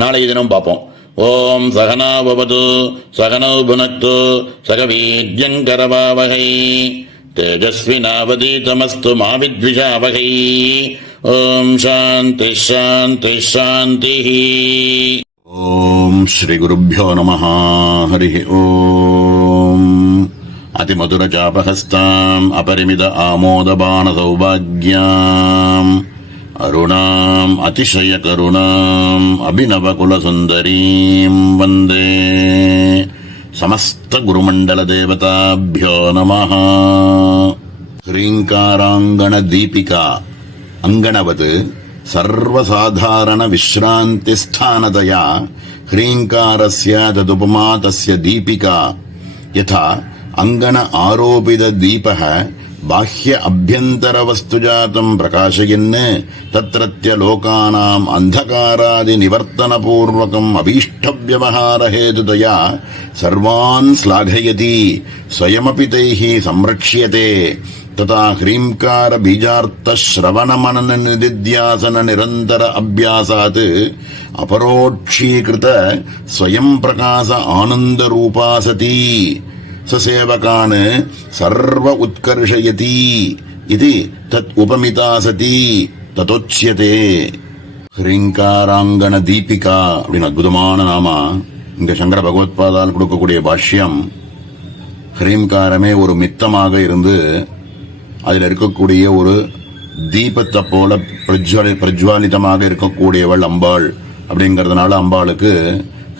நாளைய தினம் பார்ப்போம். ஓம் சகனா பவது சகனௌ புனக்து சகவீர்யங்கரவாவகை தேஜஸ்வினாவதீதமஸ்து மா வித்விஷாவகை. ஓம் சாந்தி சாந்தி சாந்தி. ஓம் ஸ்ரீ குருभ्यो நமः. ஹரி ஓம். அதிமதுரச்சாபஹஸ்தாம் அபரிமித ஆமோதபான சௌபாக்யாம் அருணாம் அதிசய கருணாம் அபிநவகுல சுந்தரீம் வந்தே. சமஸ்த குருமண்டல தேவதாभ्यो நமः. ஹ்ரீங்காராங்கண தீபிகா அங்கணவது சர்வசாதாரண விஸ்ராந்தி ஸ்தானதயா ஹ்ரீங்காரஸ்ய ததுபமா தஸ்ய தீபிகா யதா அங்கண ஆரோபித தீபः பாஹ்ய அபியந்தர வஸ்துஜாதம் பிரகாசயன் தத்ரத்ய லோகானாம் அந்தகாராதி நிவர்த்தன பூர்வகம் அபீஷ்ட வியவஹார ஹேதுதயா சர்வான் ஸ்லாഘயதி ஸ்வயமபி தைஹி சம்ரக்ஷ்யதே. ததா ஹ்ரீம்கார பீஜார்த்த ஸ்ரவண மனன நிதித்யாசன நிரந்தர அபியாசாத் அபரோக்ஷீகிருத ஸ்வயம் பிரகாச ஆனந்த ரூபா சதி சசேவகான் சர்வ உத்கர்ஷயதி இது தத் உபமிதா சதி ததோச்யதே. ஹ்ரீங்காராங்கண தீபிகா அப்படின்னு அற்புதமான நாமா இங்க சங்கர பகவத்பாதால் கொடுக்கக்கூடிய பாஷ்யம். ஹ்ரீம்காரமே ஒரு மித்தமாக இருந்து அதில் இருக்கக்கூடிய ஒரு தீபத்தை போல பிரஜ்வாலிதமாக இருக்கக்கூடியவள் அம்பாள் அப்படிங்கிறதுனால அம்பாளுக்கு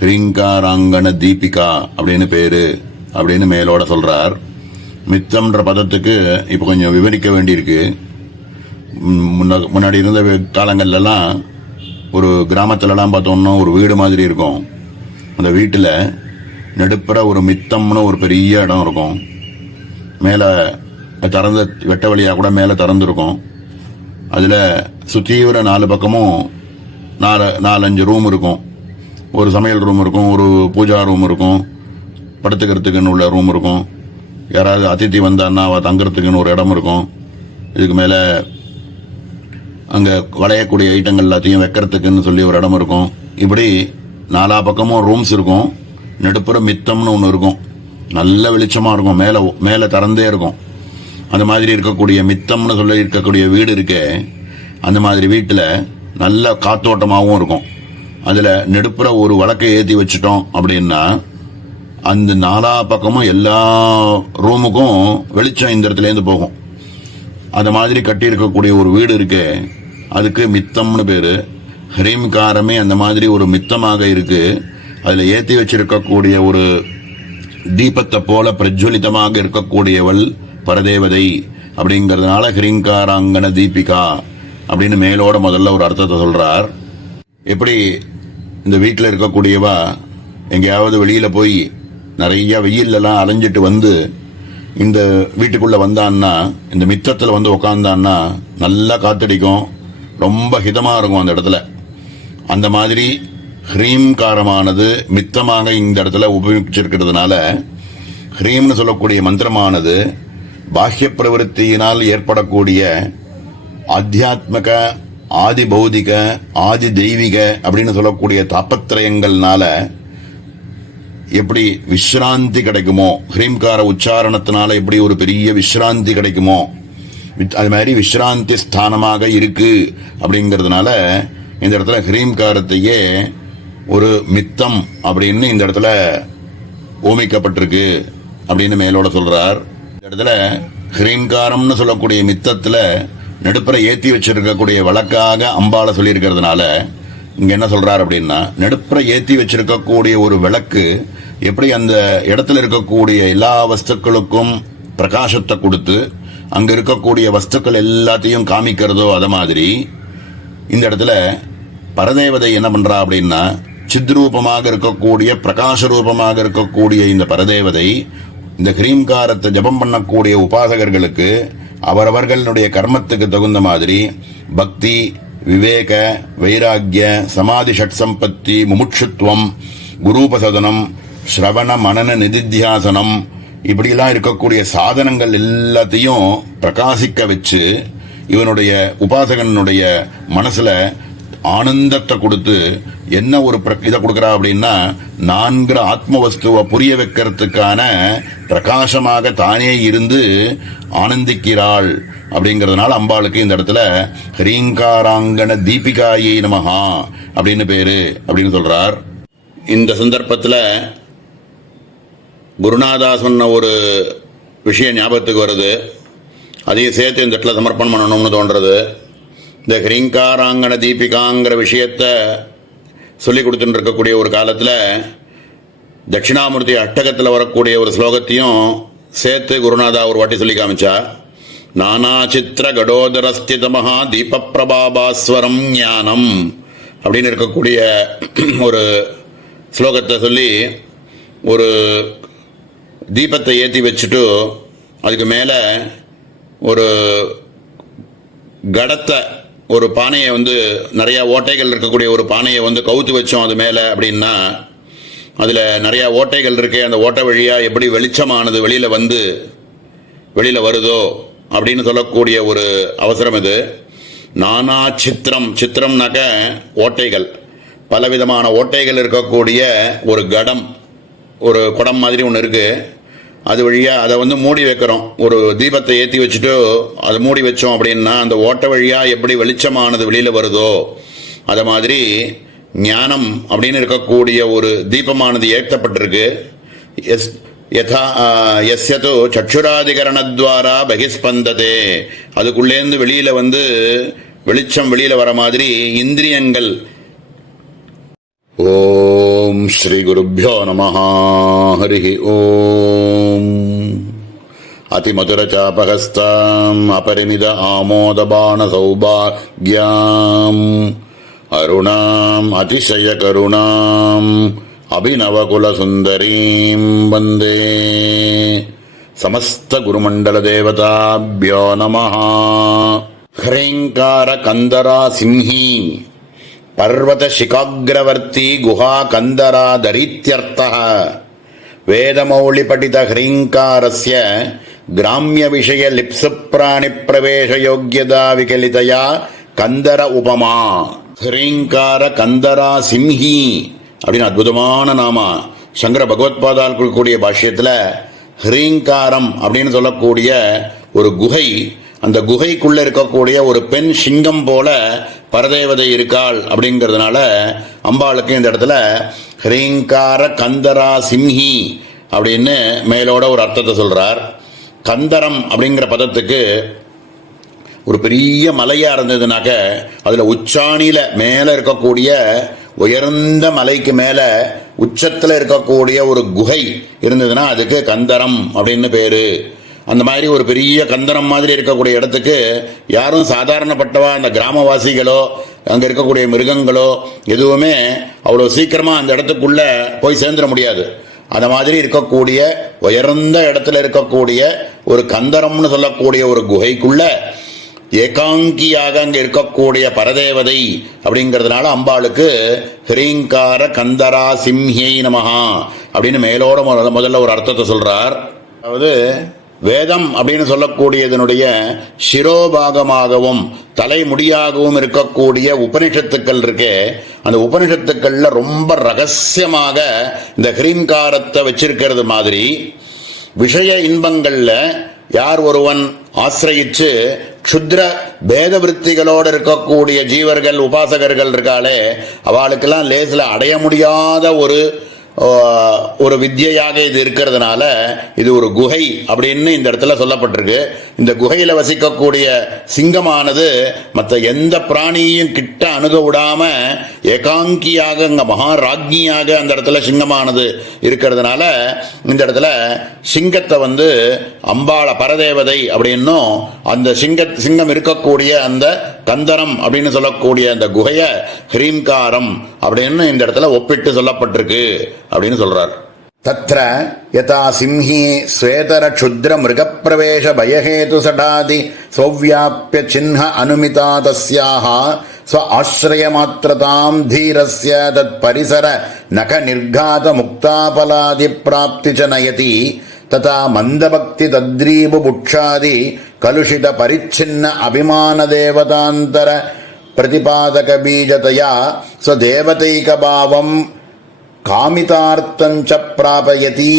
ஹ்ரீங்காராங்கண தீபிகா அப்படின்னு பேரு அப்படின்னு மேலோட சொல்றார். மித்தம்ன்ற பதத்துக்கு இப்போ கொஞ்சம் விவரிக்க வேண்டியிருக்கு. முன்னாடி இருந்த காலங்கள்லாம் ஒரு கிராமத்துலலாம் பார்த்தோம்னா ஒரு வீடு மாதிரி இருக்கும். அந்த வீட்டில் நடுப்புற ஒரு மித்தம்னு ஒரு பெரிய இடம் இருக்கும். மேலே திறந்த வெட்ட வழியாக கூட மேலே திறந்துருக்கும். அதில் சுத்தீவிர 4 பக்கமும் 4-5 ரூம் இருக்கும். ஒரு சமையல் ரூம் இருக்கும், ஒரு பூஜா ரூம் இருக்கும், படுத்துக்கிறதுக்குன்னு உள்ள ரூம் இருக்கும், யாராவது அதித்தி வந்தான்னா அவள் தங்குறதுக்குன்னு ஒரு இடம் இருக்கும். இதுக்கு மேலே அங்கே வளையக்கூடிய ஐட்டங்கள் எல்லாத்தையும் வைக்கிறதுக்குன்னு சொல்லி ஒரு இடம் இருக்கும். இப்படி 4 பக்கமும் ரூம்ஸ் இருக்கும். நடுப்புற மித்தம்னு ஒன்று இருக்கும், நல்ல வெளிச்சமாக இருக்கும், மேலே திறந்தே இருக்கும். அந்த மாதிரி இருக்கக்கூடிய மித்தம்னு சொல்லி இருக்கக்கூடிய வீடு இருக்கே, அந்த மாதிரி வீட்டில் நல்ல காத்தோட்டமாகவும் இருக்கும். அதில் நடுப்புற ஒரு விளக்கை ஏற்றி வச்சுட்டோம் அப்படின்னா அந்த 4 பக்கமும் எல்லா ரூமுக்கும் வெளிச்சம் இந்த இடத்துலேருந்து போகும். அந்த மாதிரி கட்டி இருக்கக்கூடிய ஒரு வீடு இருக்கு, அதுக்கு மித்தம்னு பேரு. ஹ்ரீம்காரமே அந்த மாதிரி ஒரு மித்தமாக இருக்கு. அதில் ஏற்றி வச்சிருக்கக்கூடிய ஒரு தீபத்தை போல பிரஜ்வலிதமாக இருக்கக்கூடியவள் பரதேவதை. அப்படிங்கிறதுனால ஹ்ரீங்காராங்கன தீபிகா அப்படின்னு மேலோட முதல்ல ஒரு அர்த்தத்தை சொல்றார். எப்படி இந்த வீட்டில் இருக்கக்கூடியவா எங்கேயாவது வெளியில போய் நிறைய வெயிலெல்லாம் அலைஞ்சிட்டு வந்து இந்த வீட்டுக்குள்ள வந்தான்னா, இந்த மித்தத்தில் வந்து உக்காந்தான்னா நல்லா காத்தடிக்கும், ரொம்ப ஹிதமா இருக்கும் அந்த இடத்துல. அந்த மாதிரி ஹ்ரீம்காரமானது மித்தமாக இந்த இடத்துல உபயோகிச்சிருக்கிறதுனால ஹ்ரீம்னு சொல்லக்கூடிய மந்திரமானது பாஹ்ய பிரவருத்தியினால் ஏற்படக்கூடிய ஆத்தியாத்மிக, ஆதி பௌதிக, ஆதி தெய்வீக அப்படின்னு சொல்லக்கூடிய தாபத்திரயங்கள்னால எப்படி விஸ்ராந்தி கிடைக்குமோ, ஹ்ரீம்கார உச்சாரணத்தினால எப்படி ஒரு பெரிய விஸ்ராந்தி கிடைக்குமோ, அது மாதிரி விஸ்ராந்தி ஸ்தானமாக இருக்கு. அப்படிங்கிறதுனால இந்த இடத்துல ஹ்ரீம்காரத்தையே ஒரு மித்தம் அப்படின்னு இந்த இடத்துல ஓமிக்கப்பட்டிருக்கு அப்படின்னு மேலோட சொல்றார். இந்த இடத்துல ஹ்ரீங்காரம்னு சொல்லக்கூடிய மித்தத்துல நடுப்புற ஏற்றி வச்சிருக்கக்கூடிய வழக்காக அம்பாளை சொல்லியிருக்கிறதுனால இங்க என்ன சொல்றார் அப்படின்னா, நடுப்புற ஏற்றி வச்சிருக்கக்கூடிய ஒரு விளக்கு எப்படி அந்த இடத்துல இருக்கக்கூடிய எல்லா வஸ்துக்களுக்கும் பிரகாசத்தை கொடுத்து அங்க இருக்கக்கூடிய வஸ்துக்கள் எல்லாத்தையும் காமிக்கிறதோ அத மாதிரி இந்த இடத்துல பரதேவதை என்ன பண்றா அப்படின்னா, சித்ரூபமாக இருக்கக்கூடிய பிரகாச ரூபமாக இருக்கக்கூடிய இந்த பரதேவதை இந்த ஹ்ரீம்காரத்தை ஜபம் பண்ணக்கூடிய உபாசகர்களுக்கு அவரவர்களுடைய கர்மத்துக்கு தகுந்த மாதிரி பக்தி, விவேக, வைராக்கிய, சமாதி ஷட் சம்பத்தி, முமுட்சுத்துவம், குரூபசதனம், ஸ்ரவண மனன நிதித்தியாசனம் இப்படிலாம் இருக்கக்கூடிய சாதனங்கள் எல்லாத்தையும் பிரகாசிக்க வச்சு இவனுடைய உபாசகனுடைய மனசுல ஆனந்தத்தை கொடுத்து என்ன ஒரு இதை கொடுக்கறா அப்படின்னா, 4 ஆத்ம வஸ்துவை புரிய வைக்கிறதுக்கான பிரகாசமாக தானே இருந்து ஆனந்திக்கிறாள். அப்படிங்கறதுனால அம்பாளுக்கு இந்த இடத்துல ஹ்ரீங்காராங்கன தீபிகாயை நமஹா அப்படின்னு பேரு அப்படின்னு சொல்றார். இந்த சந்தர்ப்பத்தில் குருநாதா சொன்ன ஒரு விஷயம் ஞாபகத்துக்கு வருது, அதையும் சேர்த்து இந்த இடத்துல சமர்ப்பணம் பண்ணணும்னு தோன்றது. இந்த ஹ்ரீங்காராங்கன தீபிகாங்கிற விஷயத்தை சொல்லி கொடுத்துட்டு இருக்கக்கூடிய ஒரு காலத்தில் தட்சிணாமூர்த்தி அஷ்டகத்தில் வரக்கூடிய ஒரு ஸ்லோகத்தையும் சேர்த்து குருநாதா ஒரு வாட்டி சொல்லி காமிச்சா. நானா சித்திர கடோதரஸ்திதமஹா தீப பிரபாபாஸ்வரம் ஞானம் அப்படின்னு இருக்கக்கூடிய ஒரு ஸ்லோகத்தை சொல்லி ஒரு தீபத்தை ஏற்றி வச்சுட்டு அதுக்கு மேலே ஒரு கடத்தை, ஒரு பானையை வந்து நிறைய ஓட்டைகள் இருக்கக்கூடிய ஒரு பானையை வந்து கவுத்து வச்சோம் அது மேலே அப்படின்னா அதில் நிறைய ஓட்டைகள் இருக்கு. அந்த ஓட்டை வழியாக எப்படி வெளிச்சமானது வெளியில் வருதோ அப்படின்னு சொல்லக்கூடிய ஒரு அவசரம் இது. நானா சித்திரம், சித்திரம்னாக்க ஓட்டைகள், பலவிதமான ஓட்டைகள் இருக்கக்கூடிய ஒரு கடம், ஒரு குடம் மாதிரி ஒன்று இருக்கு. அது வழியாக அதை வந்து மூடி வைக்கிறோம். ஒரு தீபத்தை ஏற்றி வச்சுட்டு அதை மூடி வச்சோம் அப்படின்னா அந்த ஓட்டை வழியாக எப்படி வெளிச்சமானது வெளியில் வருதோ அதை மாதிரி ஞானம் அப்படின்னு இருக்கக்கூடிய ஒரு தீபமானது ஏற்றப்பட்டிருக்கு. எஸ்யதோ சக்ஷுராதிகரணத்வாரா பகிஸ்பந்ததே, அதுக்குள்ளேருந்து வெளியில் வந்து வெளிச்சம் வெளியில் வர மாதிரி இந்திரியங்கள். ஓம் ஸ்ரீ குருப்யோ நமஹ. ஹரி ஓம். அதிமதுரசாபகஸ்தாம் அபரிமித ஆமோதபான சௌபாக்யாம் அருணாம் அதிசய கருணாம் அபிநவகுல சுந்தரீம் வந்தே. சமஸ்த குருமண்டல தேவதாப்யோ நமஹ. ஹ்ரீங்கார கந்தரா சிம்ஹி பர்வத சிகாக்ரவர்த்தி குஹா கந்தரா தரித்யர்த்தः வேதமௌளி படித ஹ்ரீங்காரஸ்ய கிராமிய விஷய லிப்சு பிராணி பிரவேச யோக்யதா விகலிதயா கந்தர உபமா. ஹ்ரீங்கார கந்தரா சிம்ஹி அப்படின்னு அற்புதமான நாமா சங்கர பகவத்பாதால் கொடுக்கக்கூடிய பாஷ்யத்தில் ஹ்ரீங்காரம் அப்படின்னு சொல்லக்கூடிய ஒரு குகை, அந்த குகைக்குள்ள இருக்கக்கூடிய ஒரு பெண் சிங்கம் போல பரதேவதை இருக்காள் அப்படிங்கிறதுனால அம்பாளுக்கு இந்த இடத்துல ஹ்ரீங்கார கந்தரா சிம்ஹி அப்படின்னு மேலோட ஒரு அர்த்தத்தை சொல்றார். கந்தரம் அப்படிங்கிற பதத்துக்கு ஒரு பெரிய மலையா இருந்ததுனாக்க அதுல உச்சாணியில மேல இருக்கக்கூடிய உயர்ந்த மலைக்கு மேல உச்சத்துல இருக்கக்கூடிய ஒரு குகை இருந்ததுன்னா அதுக்கு கந்தரம் அப்படின்னு பேரு. அந்த மாதிரி ஒரு பெரிய கந்தரம் மாதிரி இருக்கக்கூடிய இடத்துக்கு யாரும் சாதாரணப்பட்டவா அந்த கிராமவாசிகளோ அங்க இருக்கக்கூடிய மிருகங்களோ எதுவுமே அவ்வளவு சீக்கிரமா அந்த இடத்துக்குள்ள போய் சேர்ந்துட முடியாது. அந்த மாதிரி இருக்கக்கூடிய உயர்ந்த இடத்துல இருக்கக்கூடிய ஒரு கந்தரம்னு சொல்லக்கூடிய ஒரு குகைக்குள்ள ஏகாங்கியாக அங்க இருக்கக்கூடிய பரதேவதை அப்படிங்கிறதுனால அம்பாளுக்கு ஹ்ரீங்கார கந்தரா சிம்ஹியை நமஹா அப்படின்னு மேலோட முதல்ல ஒரு அர்த்தத்தை சொல்றார். அதாவது வேதம் அப்படின்னு சொல்லக்கூடியதனுடைய சிரோபாகமாகவும் தலைமுடியாகவும் இருக்கக்கூடிய உபனிஷத்துக்கள் இருக்கு. அந்த உபனிஷத்துக்கள்ல ரொம்ப ரகசியமாக இந்த ஹ்ரீங்காரத்தை வச்சிருக்கிறது மாதிரி விஷய இன்பங்கள்ல யார் ஒருவன் ஆசிரயிச்சு க்ஷுத்ர பேத விருத்திகளோடு இருக்கக்கூடிய ஜீவர்கள் உபாசகர்கள் இருக்காளே அவளுக்கெல்லாம் லேசில் அடைய முடியாத ஒரு வித்யாக இது இருக்கிறதுனால இது ஒரு குகை அப்படின்னு இந்த இடத்துல சொல்லப்பட்டிருக்கு. இந்த குகையில வசிக்கக்கூடிய சிங்கமானது மற்ற எந்த பிராணியையும் கிட்ட அணுக விடாம ஏகாங்கியாக அங்க மகாராஜ்ஞியாக அந்த இடத்துல சிங்கமானது இருக்கிறதுனால இந்த இடத்துல சிங்கத்தை அம்பாள பரதேவதை அப்படின்னும் அந்த சிங்கம் இருக்கக்கூடிய அந்த கந்தரம் அப்படின்னு சொல்லக்கூடிய அந்த குகைய ஹ்ரீங்காரம் அப்படின்னு இந்த இடத்துல ஒப்பிட்டு சொல்லப்பட்டிருக்கு அப்படின்னு சொல்றார். தத்ர யதா சிம்ஹி ஸ்வேதர க்ஷுத்ர மிருகப்பிரவேச பயஹேது சடாதி சௌவ்யாப்ய சின்ஹ அனுமிதா தஸ்யாஹ ஸ்வ ஆஸ்ரய மாத்ரதாம் தீரஸ்ய தத் பரிசர நக நிர்காத முக்தாபலாதி பிராப்தி ச நயதி ததா மந்தபக்தி தத்ரீபு புக்ஷாதி கலுஷித பரிச்சின்ன அபிமான தேவதாந்தர பிரதிபாதக பீஜதயா ஸ்வதேவதைக பாவம் காமிதார்த்தஞ்ச பிராபயதி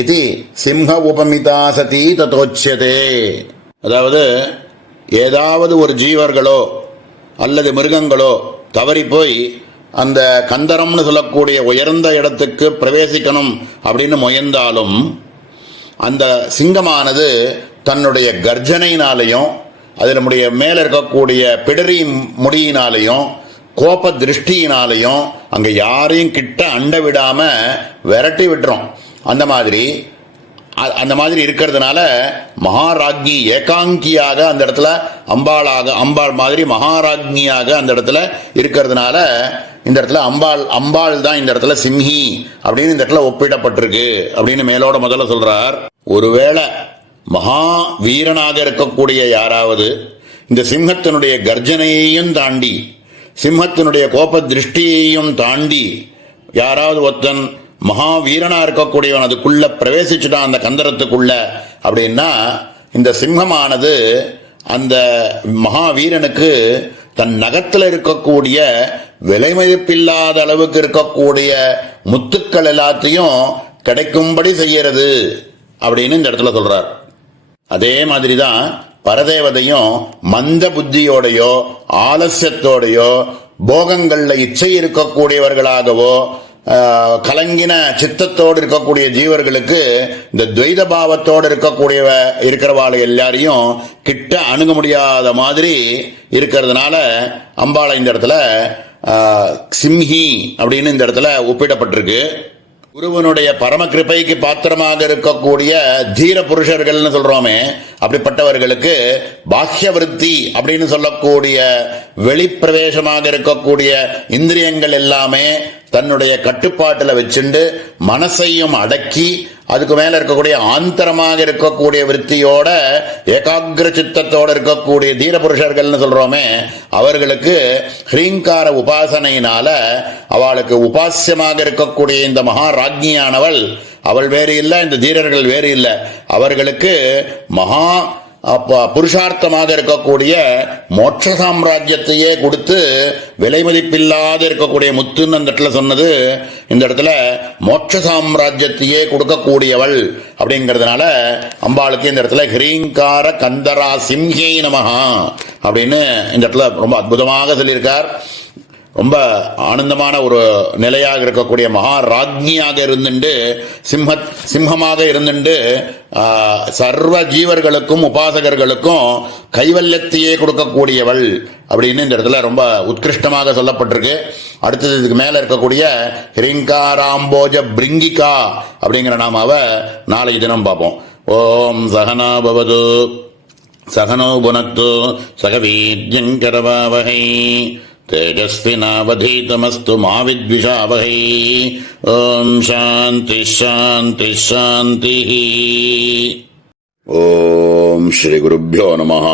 இது சிம்ஹ உபமிதா சதி ததோச்யதே. அதாவது ஏதாவது ஒரு ஜீவர்களோ அல்லது மிருகங்களோ தவறி போய் அந்த கந்தரம்னு சொல்லக்கூடிய உயர்ந்த இடத்துக்கு பிரவேசிக்கணும் அப்படின்னு முயன்றாலும் அந்த சிங்கமானது தன்னுடைய கர்ஜனையினாலையும் அதில் நம்முடைய மேல இருக்கக்கூடிய பிடரி முடியினாலையும் கோப திருஷ்டியினாலையும் அங்க யாரையும் கிட்ட அண்ட விடாம விரட்டி விட்டுரும். அந்த மாதிரி இருக்கிறதுனால மகாராஜ்ஞி ஏகாங்கியாக அந்த இடத்துல அம்பாள் மாதிரி மகாராஜ்ஞியாக அந்த இடத்துல இருக்கிறதுனால இந்த இடத்துல அம்பாள் தான் இந்த இடத்துல சிம்ஹி அப்படின்னு இந்த இடத்துல ஒப்பிடப்பட்டிருக்கு அப்படின்னு மேலோட முதல்ல சொல்றார். ஒருவேளை மகா வீரனாக இருக்கக்கூடிய யாராவது இந்த சிம்ஹத்தினுடைய கர்ஜனையையும் தாண்டி சிம்ஹத்தினுடைய கோப திருஷ்டியையும் தாண்டி யாராவது ஒருத்தன் மகாவீரனா இருக்கக்கூடியவன் அதுக்குள்ள பிரவேசிச்சுட்டான் அந்த கந்தரத்துக்குள்ள அப்படின்னா இந்த சிம்மமானது அந்த மகாவீரனுக்கு தன் நகத்துல இருக்கக்கூடிய விலை மதிப்பில்லாத அளவுக்கு இருக்கக்கூடிய முத்துக்கள் எல்லாத்தையும் கிடைக்கும்படி செய்யறது அப்படின்னு இந்த இடத்துல சொல்றார். அதே மாதிரிதான் பரதேவதையும் மந்த புத்தியோடையோ ஆலசியத்தோடையோ போகங்கள்ல இச்சை இருக்கக்கூடியவர்களாகவோ கலங்கின சித்தத்தோடு இருக்கக்கூடிய ஜீவர்களுக்கு இந்த துவைத பாவத்தோடு இருக்கிறவாள் எல்லாரையும் கிட்ட அணுக முடியாத மாதிரி இருக்கிறதுனால அம்பாளை இந்த இடத்துல சிம்ஹி அப்படின்னு இந்த இடத்துல ஒப்பிடப்பட்டிருக்கு. குருவனுடைய பரம கிருபைக்கு பாத்திரமாக இருக்கக்கூடிய தீர புருஷர்கள்னு சொல்றோமே அப்படிப்பட்டவர்களுக்கு பாஹ்ய விருத்தி அப்படின்னு சொல்லக்கூடிய வெளிப்பிரவேசமாக இருக்கக்கூடிய இந்திரியங்கள் எல்லாமே தன்னுடைய கட்டுப்பாட்டில் வச்சுண்டு மனசையும் அடக்கி அதுக்கு மேல இருக்கக்கூடிய ஆந்தரமாக இருக்கக்கூடிய விருத்தியோட ஏகாகிர சித்தத்தோட இருக்கக்கூடிய தீர புருஷர்கள்னு சொல்றோமே, அவர்களுக்கு ஹ்ரீங்கார உபாசனையினால அவளுக்கு உபாசியமாக இருக்கக்கூடிய இந்த மகாராஜ்ஞியானவள் அவள் வேறு இல்லை, இந்த தீரர்கள் வேறு இல்லை. அவர்களுக்கு மகா புருஷார்த்தமாக இருக்கக்கூடிய மோட்ச சாம்ராஜ்யத்தையே கொடுத்து விலை மதிப்பில்லாத இருக்கக்கூடிய முத்துன்னு அந்த இடத்துல சொன்னது, இந்த இடத்துல மோட்ச சாம்ராஜ்யத்தையே கொடுக்கக்கூடியவள் அப்படிங்கிறதுனால அம்பாளுக்கு இந்த இடத்துல ஹ்ரீங்கார கந்தரா சிம்ஹே நமஹா அப்படின்னு இந்த இடத்துல ரொம்ப அற்புதமாக சொல்லியிருக்கார். ரொம்ப ஆனந்தமான ஒரு நிலையாக இருக்கக்கூடிய மகாராஜ்ஞியாக இருந்துட்டு சிம்மமாக இருந்துட்டு சர்வ ஜீவர்களுக்கும் உபாசகர்களுக்கும் கைவல்யத்தையே கொடுக்கக்கூடியவள் அப்படின்னு இந்த இடத்துல ரொம்ப உத்கிருஷ்டமாக சொல்லப்பட்டிருக்கு. அடுத்தது இதுக்கு மேல இருக்கக்கூடிய ஹிரிங்காராம்போஜ பிரிங்கிகா அப்படிங்கிற நாமாவை நாளை தினம் பார்ப்போம். ஓம் சகனா பவது சகனோ புனத்து சகவீர்யங்கரவாவஹை तेजस्विनावधीतमस्तु मा विद्विषावहै. ओम शांति शांति शांति. ओम श्री गुरुभ्यो नमः.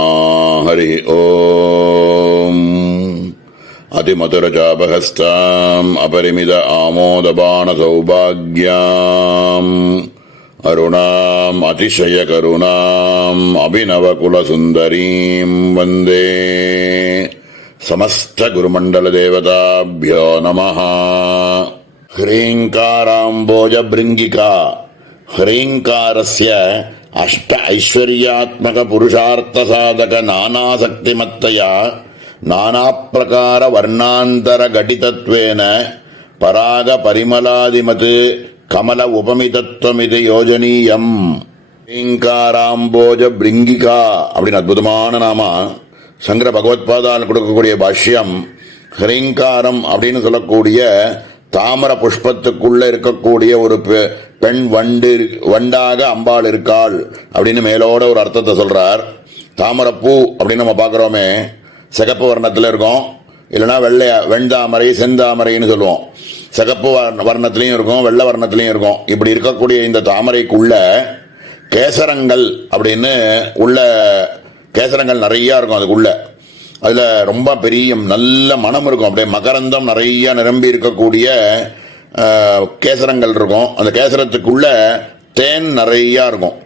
हरि ओम. अतिमधुरजापहस्ताम् अपरिमित आमोदबाण सौभाग्याम् अरुणाम् अतिशयकरुणाम् अभिनवकुलसुन्दरीम् वन्दे समस्त गुरुमंडल देवताभ्यो नमः. ह्रींकाराम्बोज भृंगिका ह्रींकारस्य अष्ट ऐश्वर्यात्मक पुरुषार्थ साधक नानाशक्तिमत्तया नाना प्रकार वर्णांतर घटितत्वेन पराग परिमलादिमत् कमल उपमितत्वमिति योजनीयम्. ह्रींकाराम्बोज भृंगिका அப்படின்னு அற்புதமான நாமா சங்கர பகவத்பாதால் கொடுக்கக்கூடிய பாஷ்யம். ஹ்ரீங்காரம் அப்படின்னு சொல்லக்கூடிய தாமர புஷ்பத்துக்குள்ள இருக்கக்கூடிய ஒரு பெண் வண்டாக அம்பாள் இருக்காள் அப்படின்னு மேலோட ஒரு அர்த்தத்தை சொல்றார். தாமரப்பூ அப்படின்னு நம்ம பார்க்குறோமே, சிகப்பு வர்ணத்தில் இருக்கும், இல்லைன்னா வெண்தாமரை செந்தாமரைன்னு சொல்லுவோம். சிகப்பு வர்ணத்திலையும் இருக்கும், வெள்ளை வர்ணத்திலையும் இருக்கும். இப்படி இருக்கக்கூடிய இந்த தாமரைக்குள்ள கேசரங்கள் அப்படின்னு உள்ள கேசரங்கள் நிறைய இருக்கும். அதுக்குள்ள அதுல ரொம்ப பெரிய நல்ல மனம் இருக்கும். அப்படியே மகரந்தம் நிறைய நிரம்பி இருக்கக்கூடிய கேசரங்கள் இருக்கும். அந்த கேசரத்துக்குள்ள தேன் நிறைய இருக்கும்.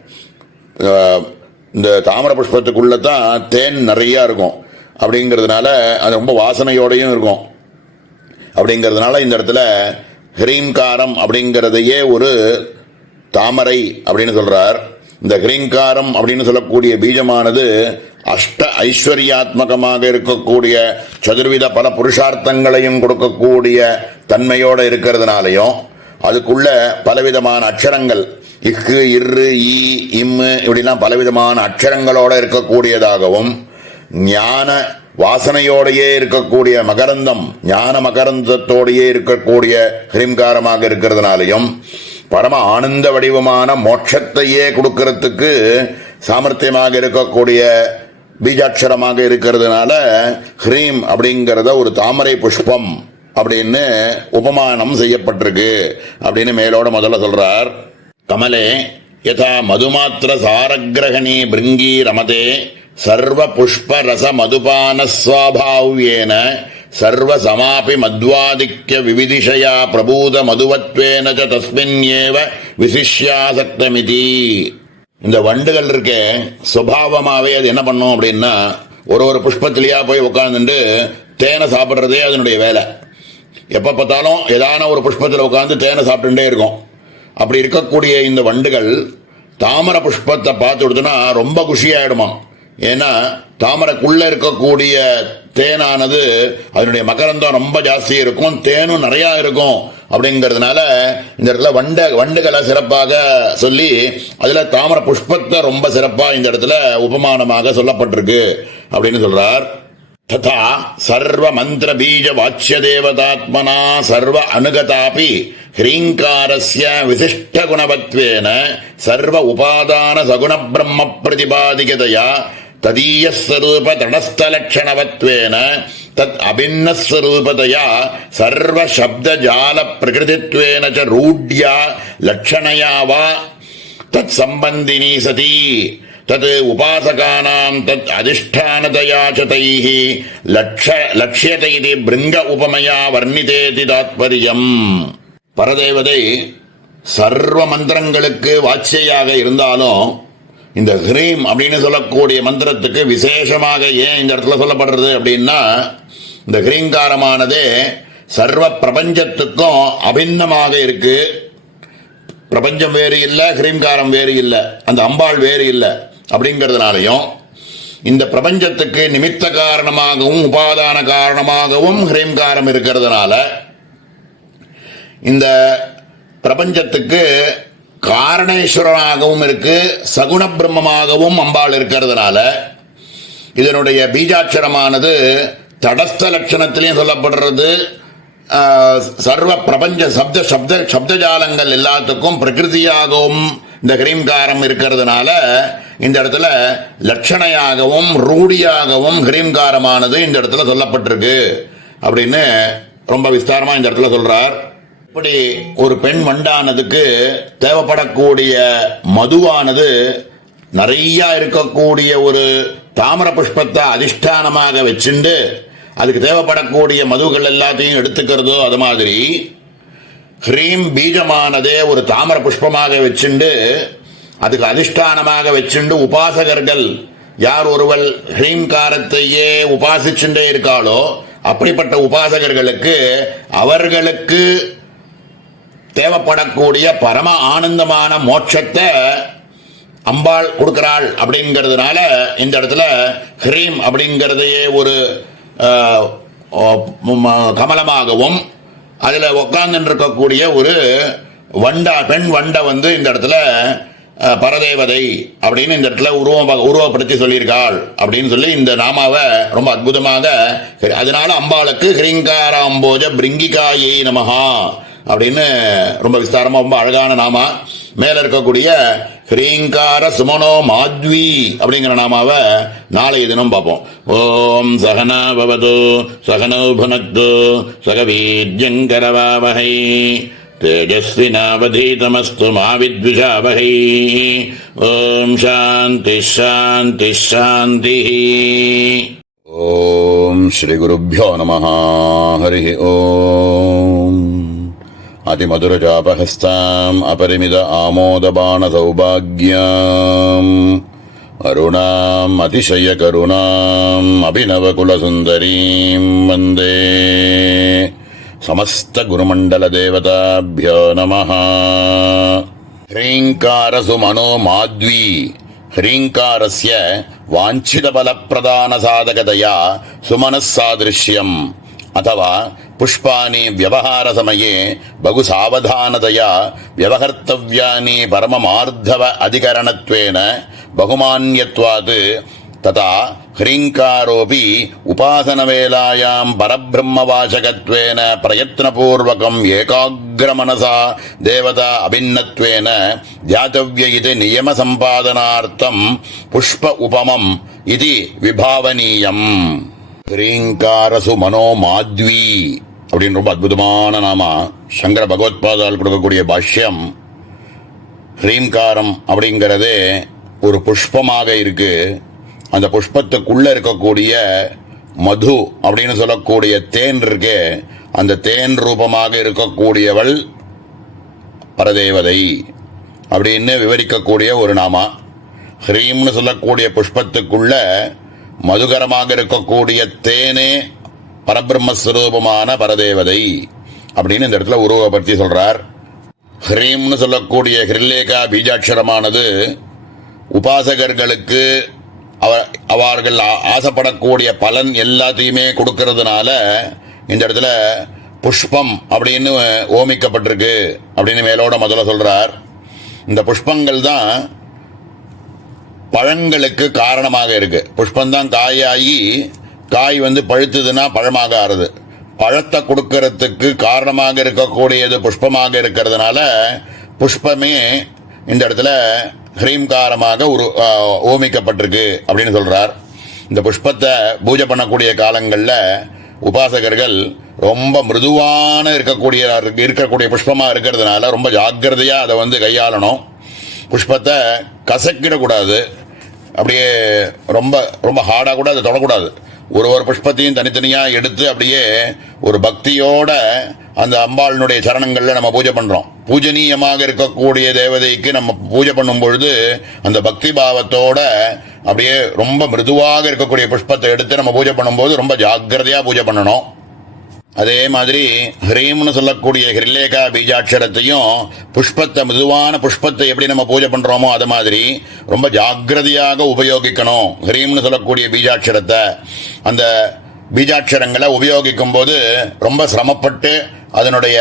இந்த தாமர புஷ்பத்துக்குள்ள தான் தேன் நிறைய இருக்கும். அப்படிங்கிறதுனால அது ரொம்ப வாசனையோடையும் இருக்கும். அப்படிங்கிறதுனால இந்த இடத்துல ஹ்ரீங்காரம் அப்படிங்கிறதையே ஒரு தாமரை அப்படின்னு சொல்றார். இந்த ஹ்ரீங்காரம் அப்படின்னு சொல்லக்கூடிய பீஜமானது அஷ்ட ஐஸ்வர்யாத்மகமாக இருக்கக்கூடிய சதுர்வித பல புருஷார்த்தங்களையும் கொடுக்கக்கூடிய தன்மையோட இருக்கிறதுனாலையும், அதுக்குள்ள பலவிதமான அக்ஷரங்கள் இக்கு இரு ஈ இம்மு இப்படிலாம் பலவிதமான அக்ஷரங்களோட இருக்கக்கூடியதாகவும், ஞான வாசனையோடையே இருக்கக்கூடிய மகரந்தம் ஞான மகரந்தத்தோடையே இருக்கக்கூடிய ஹ்ரீங்காரமாக இருக்கிறதுனாலையும், பரம ஆனந்த வடிவமான மோட்சத்தையே கொடுக்கறதுக்கு சாமர்த்தியமாக இருக்கக்கூடிய பீஜாட்சரமாக இருக்கிறதுனால ஹ்ரீம் அப்படிங்கிறத ஒரு தாமரை புஷ்பம் அப்படின்னு உபமானம் செய்யப்பட்டிருக்கு அப்படின்னு மேலோட முதல்ல சொல்றார். கமலே யதா மதுமாத்திர சாரகிரகணி பிருங்கி ரமதே சர்வ புஷ்ப ரச மதுபான ஸ்வாபாவ்யேன சர்வ சமாபி மத்வாதிக்ய விவிதிஷயா பிரபூத மதுவத்வேன ச தஸ்மின்யேவ விசிஷ்யாசக்தமிதி. இந்த வண்டுகள் இருக்கே சுபாவமாவே அது என்ன பண்ணும் அப்படின்னா, ஒரு புஷ்பத்திலேயா போய் உட்காந்துட்டு தேனை சாப்பிட்றதே அதனுடைய வேலை. எப்ப பார்த்தாலும் ஏதான ஒரு புஷ்பத்தில் உட்காந்து தேனை சாப்பிட்டுட்டே இருக்கும். அப்படி இருக்கக்கூடிய இந்த வண்டுகள் தாமர புஷ்பத்தை பார்த்து கொடுத்தோன்னா ரொம்ப குஷியாயிடுமா. ஏன்னா தாமரைக்குள்ள இருக்கக்கூடிய தேனானது அதனுடைய மகரந்தம் ரொம்ப ஜாஸ்தி இருக்கும், தேனும் நிறைய இருக்கும். அப்படிங்கிறதுனால இந்த இடத்துல வண்டுகளை சிறப்பாக சொல்லி அதுல தாமர புஷ்பத்தை ரொம்ப சிறப்பா இந்த இடத்துல உபமானமாக சொல்லப்பட்டிருக்கு அப்படின்னு சொல்றார். ததா சர்வ மந்திர பீஜ வாச்சிய தேவதாத்மனா சர்வ அனுகதாபி ஹ்ரீங்காரஸ்ய விசிஷ்ட குணவத்வேன சர்வ உபாதான சகுண பிரம்ம பிரதிபாதிகதையா ததீயஸ்வரூப தடஸ்தலக்ஷணவத்வேன தத் அபின்னஸ்வரூபதயா சர்வ சப்த ஜால பிரகிருதித்வேன ச ரூட்யா லட்சணயா வா தத் சம்பந்தினி சதி தத் உபாசகானாம் தத் அதிஷ்டானதயா ச தைஹ லக்ஷ்யதே இதி பிருங்க உபமயா வர்ணிதேதி தாத்பரியம். பரதேவதை சர்வ மந்திரங்களுக்கு வாட்சியாக இருந்தாலும் இந்த ஹ்ரீம் அப்படின்னு சொல்லக்கூடிய மந்திரத்துக்கு விசேஷமாக ஏன் இந்த இடத்துல சொல்லப்படுறது அப்படின்னா, இந்த ஹ்ரீங்காரமானதே சர்வ பிரபஞ்சத்துக்கும் அபிண்ணமாக இருக்கு. பிரபஞ்சம் வேறு இல்லை, ஹ்ரீங்காரம் வேறு இல்லை, அந்த அம்பாள் வேறு இல்லை அப்படிங்கிறதுனாலையும் இந்த பிரபஞ்சத்துக்கு நிமித்த காரணமாகவும் உபாதான காரணமாகவும் ஹ்ரீங்காரம் இருக்கிறதுனால இந்த பிரபஞ்சத்துக்கு காரணேஸ்வரனாகவும் இருக்கு, சகுண பிரம்மமாகவும் அம்பாள் இருக்கிறதுனால இதனுடைய பீஜாட்சரமானது தடஸ்த லட்சணத்திலையும் சொல்லப்படுறது. சர்வ பிரபஞ்ச சப்தஜாலங்கள் எல்லாத்துக்கும் பிரகிருதியாகவும் இந்த ஹ்ரீம்காரம் இருக்கிறதுனால இந்த இடத்துல லட்சணையாகவும் ரூடியாகவும் ஹ்ரீம்காரமானது இந்த இடத்துல சொல்லப்பட்டிருக்கு அப்படின்னு ரொம்ப விஸ்தாரமா இந்த இடத்துல சொல்றார். இப்படி ஒரு பெண் வண்டானதுக்கு தேவைப்படக்கூடிய மதுவானது நிறைய இருக்கக்கூடிய ஒரு தாமர புஷ்பத்தை அதிஷ்டானமாக வச்சுண்டு அதுக்கு தேவைப்படக்கூடிய மதுகள் எல்லாத்தையும் எடுத்துக்கிறதோ அது மாதிரி ஹ்ரீம் பீஜமானதே ஒரு தாமர புஷ்பமாக வச்சுண்டு அதுக்கு அதிஷ்டானமாக வச்சுண்டு உபாசகர்கள் யார் ஒருவள் ஹ்ரீம்காரத்தையே உபாசிச்சுட்டே இருக்காளோ அப்படிப்பட்ட உபாசகர்களுக்கு அவர்களுக்கு தேவைப்படக்கூடிய பரம ஆனந்தமான மோட்சத்தை அம்பாள் கொடுக்கிறாள் அப்படிங்கிறதுனால இந்த இடத்துல ஹ்ரீம் அப்படிங்கிறதையே ஒரு கமலமாகவும் அதில் உட்கார்ந்து இருக்கக்கூடிய ஒரு பெண் வண்டை இந்த இடத்துல பரதேவதை அப்படின்னு இந்த இடத்துல உருவப்படுத்தி சொல்லியிருக்காள் அப்படின்னு சொல்லி இந்த நாமாவை ரொம்ப அற்புதமாக, அதனால அம்பாளுக்கு ஹ்ரீங்காராம்போஜ பிரிங்கிகாயை நமஹா அப்படின்னு ரொம்ப விஸ்தாரமா ரொம்ப அழகான நாமா. மேல இருக்கக்கூடிய ஹ்ரீங்கார சுமனோ மாத்வி அப்படிங்கிற நாமாவை நாளைய தினம் பார்ப்போம். ஓம் சகனா பவது சகனோ புனக்து சகவீர்யங்கரவாவஹை தேஜஸ்வினாவதீதமஸ்து மா வித்விஷாவஹை. ஓம் சாந்தி சாந்தி சாந்தி. ஓம் ஸ்ரீ குருப்யோ நமஹ. ஹரி ஓம். அதிமதுரஜாபஹஸ்தாம் அபரிமித ஆமோதபான சௌபாக்யாம் அருணாம் அதிசய கருணாம் அபிநவகுலசுந்தரீம் வந்தே. சமஸ்த குருமண்டல தேவதாப்யோ நமஹ. ஹ்ரீங்காரசு மனோ மாத்வி ஹ்ரீங்காரஸ்ய வாஞ்சித பலப்பிரதான சாதகதயா சுமனசாதிருஷ்யம் अथवा पुष्पानि व्यवहार समये बहु सावधानतया व्यवहर्तव्यानि परममार्धव अधिकरणत्वेन बहुमान्यत्वात् तथा ह्रीङ्कारोऽपि उपासनवेलायां परब्रह्मवाचकत्वेन प्रयत्नपूर्वकम् एकाग्रमनसा देवता अभिन्नत्वेन ध्यातव्य इति नियमसम्पादनार्थं पुष्प उपमम् इति विभावनीयम्. ஹ்ரீங்காரசு மனோ மாத்வி அப்படின்னு ரொம்ப அற்புதமான நாமா. சங்கர பகவத்பாதால் கொடுக்கக்கூடிய பாஷ்யம், ஹ்ரீங்காரம் அப்படிங்கிறதே ஒரு புஷ்பமாக இருக்கு. அந்த புஷ்பத்துக்குள்ள இருக்கக்கூடிய மது அப்படின்னு சொல்லக்கூடிய தேன் இருக்கே, அந்த தேன் ரூபமாக இருக்கக்கூடியவள் பரதேவதை அப்படின்னு விவரிக்கக்கூடிய ஒரு நாமா. ஹ்ரீம்னு சொல்லக்கூடிய புஷ்பத்துக்குள்ள மதுகரமாக இருக்கக்கூடிய தேனே பரபிரம்மஸ்வரூபமான பரதேவதை அப்படின்னு இந்த இடத்துல உருவப்படுத்தி சொல்றார். ஹ்ரீம்னு சொல்லக்கூடிய ஹிருல்லேகா பீஜாட்சரமானது உபாசகர்களுக்கு அவர்கள் ஆசைப்படக்கூடிய பலன் எல்லாத்தையுமே கொடுக்கறதுனால இந்த இடத்துல புஷ்பம் அப்படின்னு ஓமிக்கப்பட்டிருக்கு அப்படின்னு மேலோட முதல்ல சொல்றார். இந்த புஷ்பங்கள் தான் பழங்களுக்கு காரணமாக இருக்கு. புஷ்பந்தான் காயாகி காய் பழுத்துதுன்னா பழமாக ஆறுது. பழத்தை கொடுக்கறதுக்கு காரணமாக இருக்கக்கூடியது புஷ்பமாக இருக்கிறதுனால புஷ்பமே இந்த இடத்துல ஹ்ரீம்காரமாக ஓமிக்கப்பட்டிருக்கு அப்படின்னு சொல்றார். இந்த புஷ்பத்தை பூஜை பண்ணக்கூடிய காலங்களில் உபாசகர்கள் ரொம்ப மிருதுவான இருக்கக்கூடிய புஷ்பமா இருக்கிறதுனால ரொம்ப ஜாக்கிரதையா அதை கையாளணும். புஷ்பத்தை கசக்கிடக்கூடாது, அப்படியே ரொம்ப ரொம்ப ஹார்டாக கூட அதை தொடக்கூடாது. ஒரு புஷ்பத்தையும் தனித்தனியாக எடுத்து அப்படியே ஒரு பக்தியோட அந்த அம்பாளினுடைய சரணங்களில் நம்ம பூஜை பண்றோம். பூஜனீயமாக இருக்கக்கூடிய தேவதைக்கு நம்ம பூஜை பண்ணும் பொழுது அந்த பக்தி பாவத்தோட அப்படியே ரொம்ப மிருதுவாக இருக்கக்கூடிய புஷ்பத்தை எடுத்து நம்ம பூஜை பண்ணும்போது ரொம்ப ஜாக்கிரதையா பூஜை பண்ணணும். அதே மாதிரி ஹ்ரீம்னு சொல்லக்கூடிய ஹிருலேகா பீஜாட்சரத்தையும் புஷ்பத்தை, மிருதுவான புஷ்பத்தை எப்படி நம்ம பூஜை பண்றோமோ அது மாதிரி ரொம்ப ஜாக்கிரதையாக உபயோகிக்கணும். ஹ்ரீம்னு சொல்லக்கூடிய பீஜாட்சரத்தை, அந்த பீஜாட்சரங்களை உபயோகிக்கும் போது ரொம்ப சிரமப்பட்டு அதனுடைய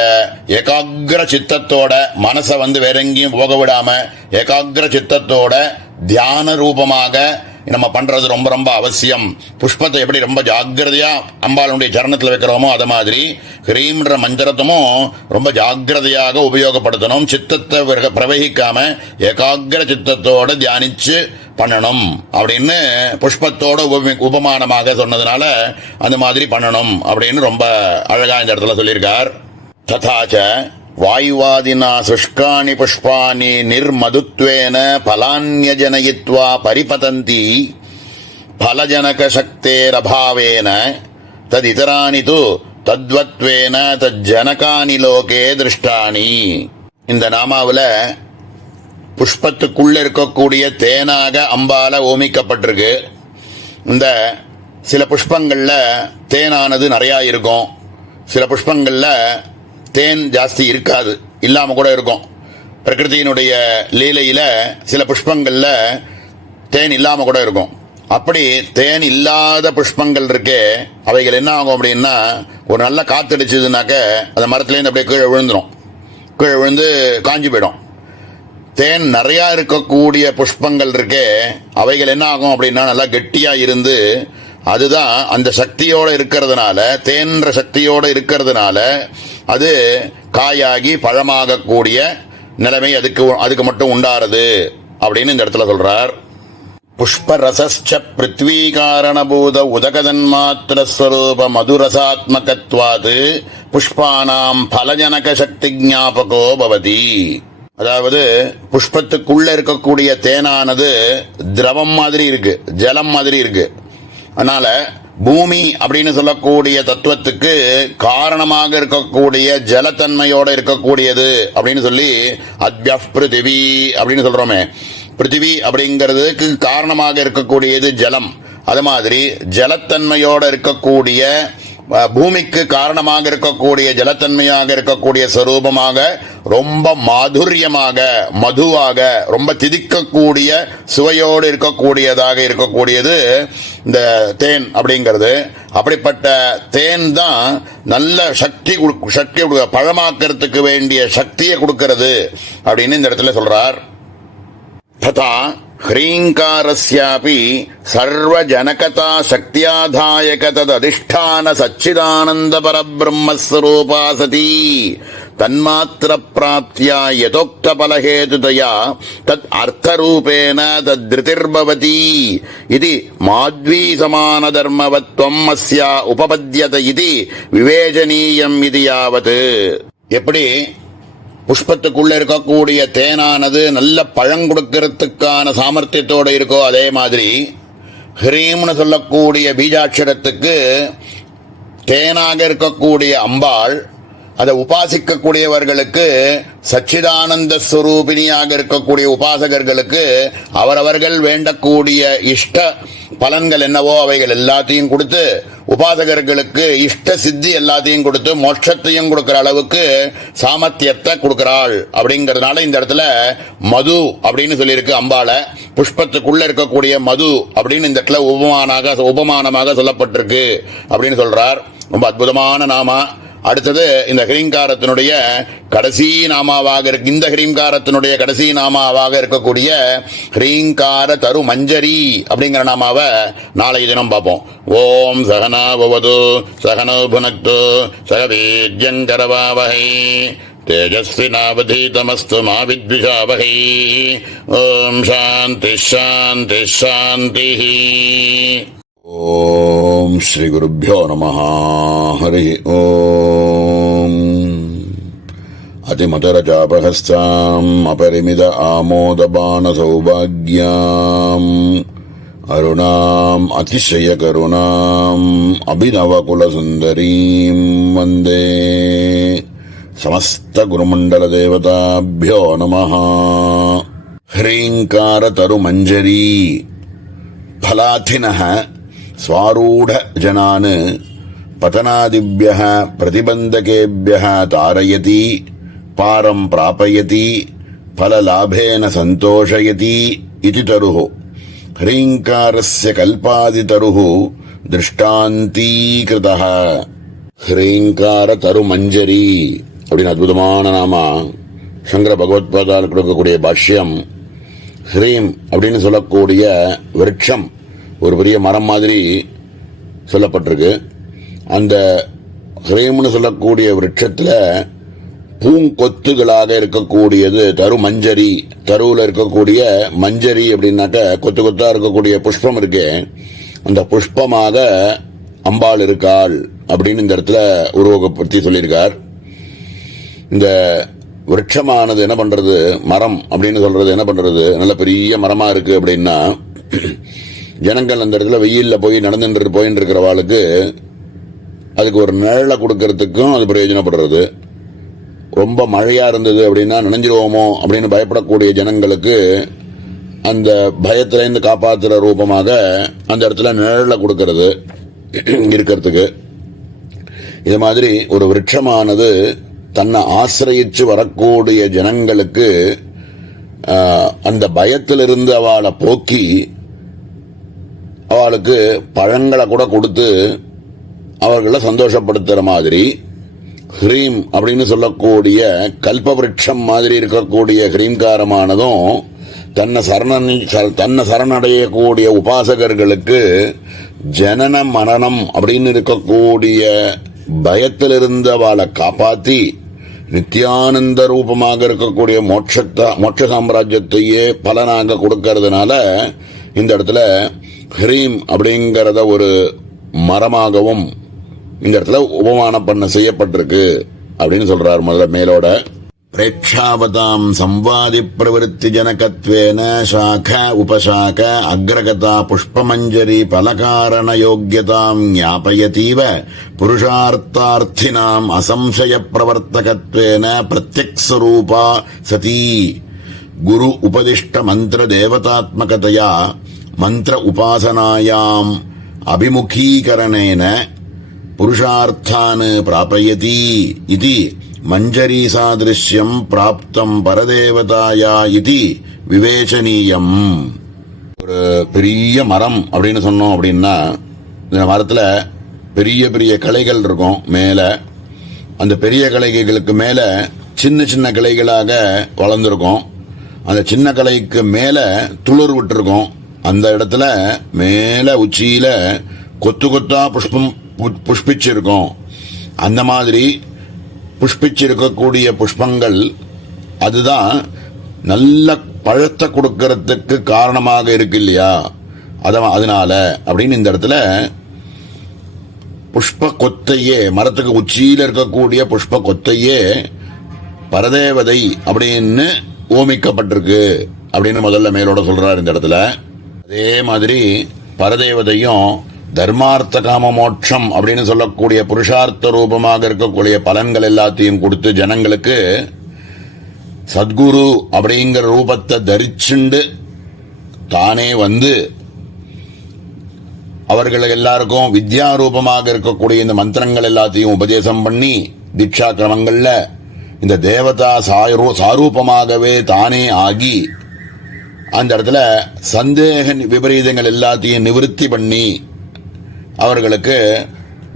ஏகாகிர சித்தத்தோட மனசை வேற எங்கேயும் போக விடாம ஏகாகிர சித்தத்தோட தியான ரூபமாக நம்ம பண்றது ரொம்ப ரொம்ப அவசியம். புஷ்பத்தை எப்படி ரொம்ப ஜாக்கிரதையா அம்பாளுடைய சரணத்தில் வைக்கிறோமோ அது மாதிரி ஹ்ரீம்ன்ற மந்திரத்தமும் ரொம்ப ஜாக்கிரதையாக உபயோகப்படுத்தணும். சித்தத்தை பிரவகிக்காம ஏகாகிர சித்தத்தோட தியானிச்சு பண்ணணும் அப்படின்னு புஷ்பத்தோட உபமானமாக சொன்னதுனால அந்த மாதிரி பண்ணணும் அப்படின்னு ரொம்ப அழகா இந்த இடத்துல சொல்லியிருக்கார். ததாச்ச வாயுவாதினா சுஷ்காணி புஷ்பாணி நிர்மதுத்வேன பலான்யஜனயித்வா பரிபதந்தி பலஜனக சக்தேரபாவேன ததிதராணி து தத்வத்வேன தஜ்ஜனகானி லோகே திருஷ்டாணி. இந்த நாமாவில் புஷ்பத்துக்குள்ள இருக்கக்கூடிய தேனாக அம்பால ஓமிக்கப்பட்டிருக்கு. இந்த சில புஷ்பங்கள்ல தேனானது நிறையா இருக்கும், சில புஷ்பங்கள்ல தேன் ஜாஸ்தி இருக்காது, இல்லாம கூட இருக்கும். பிரகிருதியினுடைய லீலையில சில புஷ்பங்கள்ல தேன் இல்லாம கூட இருக்கும். அப்படி தேன் இல்லாத புஷ்பங்கள் இருக்கே, அவைகள் என்ன ஆகும் அப்படின்னா, ஒரு நல்ல காத்தடிச்சதுனாக்க அந்த மரத்துலேருந்து அப்படியே கீழே விழுந்துடும், கீழே விழுந்து காஞ்சி போயிடும். தேன் நிறையா இருக்கக்கூடிய புஷ்பங்கள் இருக்கே, அவைகள் என்ன ஆகும் அப்படின்னா நல்லா கெட்டியா இருந்து, அதுதான் அந்த சக்தியோட இருக்கிறதுனால, தேன்ற சக்தியோட இருக்கிறதுனால அது காயாகி பழமாகக்கூடிய நிலைமை அதுக்கு மட்டும் உண்டாறது அப்படின்னு இந்த இடத்துல சொல்றார். புஷ்பரசஸ்ச பிருத்வி காரணபூத உதகதன்மாத்திரஸ்வரூப மதுரசாத்மகத்வாது புஷ்பானாம் பலஜனக சக்தி ஞாபகோ பவதி. அதாவது புஷ்பத்துக்குள்ள இருக்கக்கூடிய தேனானது திரவம் மாதிரி இருக்கு, ஜலம் மாதிரி இருக்கு. அதனால பூமி அப்படின்னு சொல்லக்கூடிய தத்துவத்துக்கு காரணமாக இருக்கக்கூடிய ஜலத்தன்மையோட இருக்கக்கூடியது அப்படின்னு சொல்லி அத்யஃப் பிருத்திவி அப்படின்னு சொல்றோமே, பிருத்திவி அப்படிங்கிறதுக்கு காரணமாக இருக்கக்கூடியது ஜலம். அது மாதிரி ஜலத்தன்மையோட இருக்கக்கூடிய பூமிக்கு காரணமாக இருக்கக்கூடிய ஜலத்தன்மையாக இருக்கக்கூடிய ஸ்வரூபமாக ரொம்ப மாதுரியமாக மதுவாக ரொம்ப திதிக்கக்கூடிய சுவையோடு இருக்கக்கூடியதாக இருக்கக்கூடியது இந்த தேன் அப்படிங்கிறது. அப்படிப்பட்ட தேன் தான் நல்ல சக்தி பழமாக்கிறதுக்கு வேண்டிய சக்தியை கொடுக்கிறது அப்படின்னு இந்த இடத்துல சொல்றார். ததா ஹ்ரீங்காரஸ்யாபி சர்வஜனகதா சக்தியாதாயக தததிஷ்டான சச்சிதானந்த பரபிரம்மஸ்வரூபா சதி தன்மாத்திர பிராப்தியா யதோக்த பலஹேதுதயா தத் அர்த்தரூபேண தத்ருதிர்பவதி இது மாத்வி சமான தர்மவத்வம் அஸ்யா உபபத்யத இது விவேஜனீயம் இது யாவத். எப்படி புஷ்பத்துக்குள்ள இருக்கக்கூடிய தேனானது நல்ல பழம் கொடுக்கறதுக்கான சாமர்த்தியத்தோடு இருக்கோ, அதே மாதிரி ஹ்ரீம்னு சொல்லக்கூடிய பீஜாட்சரத்துக்கு தேனாக இருக்கக்கூடிய அம்பாள் அதை உபாசிக்கக்கூடியவர்களுக்கு சச்சிதானந்த ஸ்வரூபிணியாக இருக்கக்கூடிய உபாசகர்களுக்கு அவரவர்கள் வேண்டக்கூடிய இஷ்ட பலன்கள் என்னவோ அவைகள் எல்லாத்தையும் கொடுத்து, உபாசகர்களுக்கு இஷ்ட சித்தி எல்லாத்தையும் கொடுத்து மோட்சத்தையும் கொடுக்கிற அளவுக்கு சாமர்த்தியத்தை கொடுக்கிறாள். அப்படிங்கிறதுனால இந்த இடத்துல மது அப்படின்னு சொல்லியிருக்கு அம்பாள. புஷ்பத்துக்குள்ள இருக்கக்கூடிய மது அப்படின்னு இந்த இடத்துல உபமானமாக சொல்லப்பட்டிருக்கு அப்படின்னு சொல்றார். ரொம்ப அற்புதமான நாமா. அடுத்தது இந்த ஹ்ரீங்காரத்தினுடைய கடைசி நாமாவாக இருக்கு. இந்த ஹ்ரீங்காரத்தினுடைய கடைசி நாமாவாக இருக்கக்கூடிய ஹ்ரீங்கார தரு மஞ்சரி அப்படிங்கிற நாமாவை நாளைய தினம் பார்ப்போம். ஓம் சகனா பவது சகனோ புனக்து சக வீர்யங்கரவாவஹை தேஜஸ்வினாவதீதமஸ்து மா வித்விஷாவஹை. ஓம் சாந்தி சாந்தி சாந்தி. ஓம் ஸ்ரீ குருப்யோ நமः. ஹரி ஓம். அதிமதரஜாபஹஸ்தாம் அபரிமித ஆமோதபான சௌபாக்யாம் அருணாம் அதிசய கருணாம் அபிநவகுலசுந்தரீம் வந்தே சமஸ்த குருமண்டல தேவதாபியோ நமः. ஹ்ரீங்கார தரு மஞ்சரி ஃபலாதினः ஸ்வாரூಢ ஜனான் பதனாதிभ्यः பிரதிபந்தகேभ्यः தாரயதி பாரம் பிராபயதி ஃபலலாபேன சந்தோஷயதி இதி தருः. ஹ்ரீங்காரஸ்ய கல்பாதி தருः திருஷ்டாந்தீகிருதः. ஹ்ரீங்கார தரு மஞ்சரி அப்படின்னு அற்புதமான நாமா சங்கர பகவத்பாதால் கொடுக்கக்கூடிய பாஷ்யம். ஹ்ரீம் அப்படின்னு சொல்லக்கூடிய விருட்சம் ஒரு பெரிய மரம் மாதிரி சொல்லப்பட்டிருக்கு. அந்த ஹ்ரீம்னு சொல்லக்கூடிய விருட்சத்தில் பூங்கொத்துகளாக இருக்கக்கூடியது தரு மஞ்சரி. தருவில் இருக்கக்கூடிய மஞ்சரி அப்படின்னாக்க கொத்து கொத்தா இருக்கக்கூடிய புஷ்பம் இருக்கு. அந்த புஷ்பமாக அம்பாள் இருக்காள் அப்படின்னு இந்த இடத்துல உருவகப்படுத்தி சொல்லியிருக்கார். இந்த விருட்சமானது என்ன பண்றது, மரம் அப்படின்னு சொல்றது என்ன பண்றது, நல்ல பெரிய மரமா இருக்கு அப்படின்னா ஜனங்கள் அந்த இடத்துல வெயில்ல போய் நடந்துட்டு போயின்னு இருக்கிறவாளுக்கு அதுக்கு ஒரு நிழலை கொடுக்கறதுக்கும் அது பிரயோஜனப்படுறது. ரொம்ப மழையா இருந்தது அப்படின்னா நினைஞ்சிருவோமோ அப்படின்னு பயப்படக்கூடிய ஜனங்களுக்கு அந்த பயத்திலேருந்து காப்பாற்றுற ரூபமாக அந்த இடத்துல நிழலை கொடுக்கறது இருக்கிறதுக்கு. இது மாதிரி ஒரு விருட்சமானது தன்னை ஆசிரியிச்சு வரக்கூடிய ஜனங்களுக்கு அந்த பயத்திலிருந்து அவளை போக்கி அவளுக்கு பழங்களை கூட கொடுத்து அவர்களை சந்தோஷப்படுத்துற மாதிரி ஹ்ரீம் அப்படின்னு சொல்லக்கூடிய கல்பவிருட்சம் மாதிரி இருக்கக்கூடிய ஹ்ரீம்காரமானதும் தன்னை சரணடையக்கூடிய உபாசகர்களுக்கு ஜனன மரணம் அப்படின்னு இருக்கக்கூடிய பயத்திலிருந்து அவளை காப்பாற்றி நித்தியானந்த ரூபமாக இருக்கக்கூடிய மோட்ச சாம்ராஜ்யத்தையே பலனாக கொடுக்கறதுனால இந்த இடத்துல ஹ்ரீம் அப்படிங்கிறத ஒரு மரமாகவும் இந்த இடத்துல உபமானம் பண்ண செய்யப்பட்டிருக்கு அப்படின்னு சொல்றார். முதல்ல மேலோட பிரேட்சாவதாம் சம்வாதி பிரவருத்தி ஜனகத்வேன சாக உபசாக அக்ரகதா புஷ்பமஞ்சரி பலகாரண யோக்கியதாம் ஞாபயதீவ புருஷார்த்தார்த்தினாம் அசம்சய பிரவர்த்தகத்வேன பிரத்யக்ஸ்வரூபா சதி குரு உபதிஷ்ட மந்திர தேவதாத்மகதையா மந்திர உபாசனாயாம் அபிமுகீகரணேன புருஷார்த்தான் பிராபயதி இதி மஞ்சரி சாதிருஷ்யம் பிராப்தம் பரதேவதாயா இதி விவேச்சனீயம். ஒரு பெரிய மரம் அப்படின்னு சொன்னோம் அப்படின்னா இந்த மரத்துல பெரிய பெரிய கிளைகள் இருக்கும். மேல அந்த பெரிய கிளைகளுக்கு மேல சின்ன சின்ன கிளைகளாக வளர்ந்துருக்கும். அந்த சின்ன கிளைக்கு மேல துளிர் விட்டுருக்கும். அந்த இடத்துல மேல உச்சியில கொத்து கொத்தா புஷ்பிச்சிருக்கும். அந்த மாதிரி புஷ்பிச்சிருக்கக்கூடிய புஷ்பங்கள் அதுதான் நல்ல பழத்தை கொடுக்கறதுக்கு காரணமாக இருக்கு இல்லையா, அதனால அப்படின்னு இந்த இடத்துல புஷ்ப கொத்தையே, மரத்துக்கு உச்சியில இருக்கக்கூடிய புஷ்ப கொத்தையே பரதேவதை அப்படின்னு ஓமிக்கப்பட்டிருக்கு அப்படின்னு முதல்ல மேலோட சொல்றாரு இந்த இடத்துல. அதே மாதிரி பரதேவதையும் தர்மார்த்த காம மோட்சம் அப்படின்னு சொல்லக்கூடிய புருஷார்த்த ரூபமாக இருக்கக்கூடிய பலன்கள் எல்லாத்தையும் கொடுத்து ஜனங்களுக்கு சத்குரு அப்படிங்கிற ரூபத்தை தரிச்சுண்டு தானே வந்து அவர்களுக்கு எல்லாருக்கும் வித்யா ரூபமாக இருக்கக்கூடிய இந்த மந்திரங்கள் எல்லாத்தையும் உபதேசம் பண்ணி தீட்சா கிரமங்கள்ல இந்த தேவதா சாரூபமாகவே தானே ஆகி அந்த இடத்துல சந்தேக விபரீதங்கள் எல்லாத்தையும் நிவர்த்தி பண்ணி அவர்களுக்கு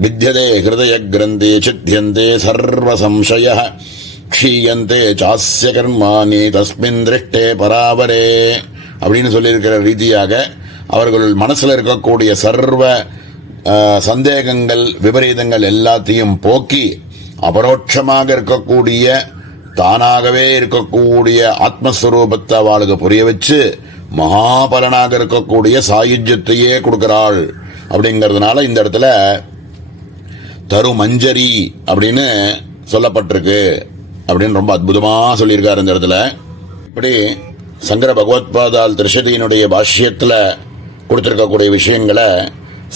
வித்யதே ஹிருதய கிரந்தே சித்தியந்தே சர்வ சம்சய க்ஷீயந்தே சாஸ்ய கர்மாணி தஸ்மின் திருஷ்டே பராவரே அப்படின்னு சொல்லியிருக்கிற ரீதியாக அவர்கள் மனசில் இருக்கக்கூடிய சர்வ சந்தேகங்கள் விபரீதங்கள் எல்லாத்தையும் போக்கி அபரோட்சமாக இருக்கக்கூடிய தானாகவே இருக்கக்கூடிய ஆத்மஸ்வரூபத்தை அவளுக்கு புரிய வச்சு மகாபலனாக இருக்கக்கூடிய சாயுஜ்யத்தையே கொடுக்கிறாள். அப்படிங்கிறதுனால இந்த இடத்துல தரு மஞ்சரி அப்படின்னு சொல்லப்பட்டிருக்கு அப்படின்னு ரொம்ப அற்புதமா சொல்லியிருக்காரு இந்த இடத்துல. இப்படி சங்கர பகவத்பாதால் திருஷதியினுடைய பாஷ்யத்தில் கொடுத்திருக்கக்கூடிய விஷயங்களை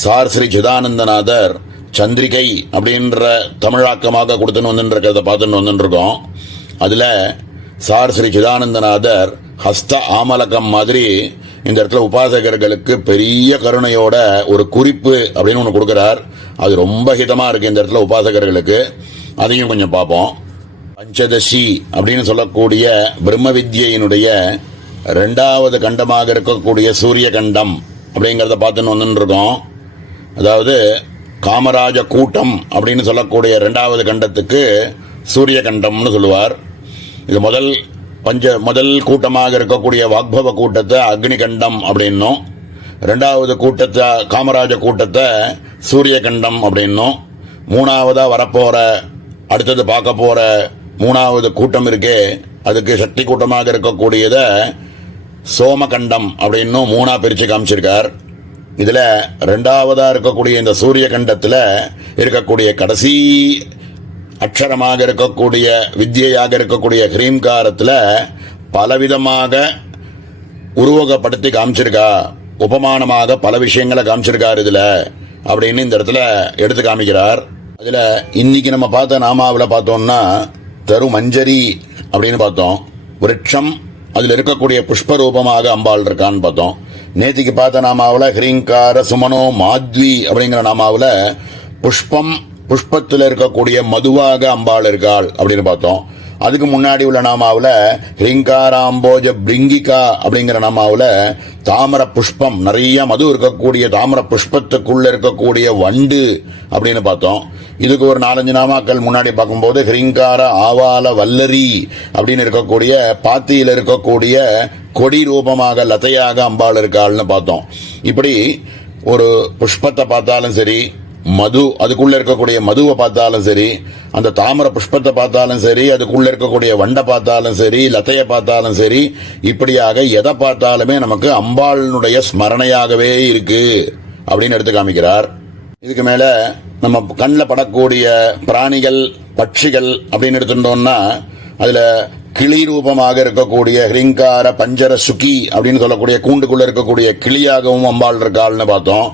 சார் ஸ்ரீ சிதானந்தநாதர் சந்திரிகை அப்படின்ற தமிழாக்கமாக கொடுத்துன்னு வந்துருக்கிறத பார்த்துன்னு வந்துருக்கோம். அதில் சார் ஸ்ரீ சிதானந்தநாதர் ஹஸ்த ஆமலகம் மாதிரி இந்த இடத்துல உபாசகர்களுக்கு பெரிய கருணையோட ஒரு குறிப்பு அப்படின்னு ஒன்று கொடுக்குறார். அது ரொம்ப ஹிதமாக இருக்குது இந்த இடத்துல உபாசகர்களுக்கு. அதையும் கொஞ்சம் பார்ப்போம். பஞ்சதசி அப்படின்னு சொல்லக்கூடிய பிரம்ம வித்யினுடைய 2வது கண்டமாக இருக்கக்கூடிய சூரிய கண்டம் அப்படிங்கிறத பார்த்துன்னு வந்துன்னு இருக்கோம். அதாவது காமராஜ கூட்டம் அப்படின்னு சொல்லக்கூடிய 2வது கண்டத்துக்கு சூரிய கண்டம்னு சொல்லுவார். இது முதல் கூட்டமாக இருக்கக்கூடிய வாக்பவ கூட்டத்தை அக்னி கண்டம் அப்படின்னும், 2வது கூட்டத்தை காமராஜ கூட்டத்தை சூரிய கண்டம் அப்படின்னும், 3வதா வரப்போற அடுத்தது பார்க்க போற 3வது கூட்டம் இருக்கே அதுக்கு சக்தி கூட்டமாக இருக்கக்கூடியத சோமகண்டம் அப்படின்னும் 3ஆ பிரிச்சு காமிச்சிருக்கார். இதுல 2வதா இருக்கக்கூடிய இந்த சூரிய கண்டத்துல இருக்கக்கூடிய கடைசி அக்ஷரமாக இருக்கக்கூடிய வித்யையாக இருக்கக்கூடிய ஹ்ரீம்காரத்துல பலவிதமாக உருவகப்படுத்தி காமிச்சிருக்கா, உபமானமாக பல விஷயங்களை காமிச்சிருக்கார் இதுல அப்படின்னு இந்த இடத்துல எடுத்து காமிக்கிறார். அதுல இன்னைக்கு நம்ம பார்த்த நாமாவில் பார்த்தோம்னா தரு மஞ்சரி அப்படின்னு பார்த்தோம். விருட்சம் அதுல இருக்கக்கூடிய புஷ்ப ரூபமாக அம்பாள் இருக்கான்னு பார்த்தோம். நேத்திக்கு பார்த்த நாமாவில் ஹ்ரீங்கார சுமனோ மாத்வி அப்படிங்கிற நாமாவில் புஷ்பத்தில் இருக்கக்கூடிய மதுவாக அம்பாள் இருக்காள் அப்படின்னு பார்த்தோம். அதுக்கு முன்னாடி உள்ள நாமாவில் ஹ்ரீங்காராம்போஜ பிரிங்கிகா அப்படிங்கிற நாமாவில் தாமர புஷ்பம் நிறைய மது இருக்கக்கூடிய தாமர புஷ்பத்துக்குள்ள இருக்கக்கூடிய வண்டு அப்படின்னு பார்த்தோம். இதுக்கு ஒரு 4-5 நாமாக்கள் முன்னாடி பார்க்கும்போது ஹ்ரீங்கார ஆவால வல்லரி அப்படின்னு இருக்கக்கூடிய பாத்தியில் இருக்கக்கூடிய கொடி ரூபமாக லதையாக அம்பாள் இருக்காள்னு பார்த்தோம். இப்படி ஒரு புஷ்பத்தை பார்த்தாலும் சரி, மது அதுக்குள்ள இருக்கக்கூடிய மதுவை பார்த்தாலும் சரி, அந்த தாமர புஷ்பத்தை பார்த்தாலும் சரி, அதுக்குள்ள இருக்கக்கூடிய வண்டை பார்த்தாலும் சரி, லத்தையை பார்த்தாலும் சரி, இப்படியாக எதை பார்த்தாலுமே நமக்கு அம்பாளுடைய ஸ்மரணையாகவே இருக்கு அப்படின்னு எடுத்து காமிக்கிறார். இதுக்கு மேல நம்ம கண்ணில் படக்கூடிய பிராணிகள் பட்சிகள் அப்படின்னு எடுத்துட்டோம்னா அதுல கிளி ரூபமாக இருக்கக்கூடிய ஹ்ரீங்கார பஞ்சர சுகி அப்படின்னு சொல்லக்கூடிய கூண்டுக்குள்ள இருக்கக்கூடிய கிளியாகவும் அம்பாள் இருக்காள்னு பார்த்தோம்.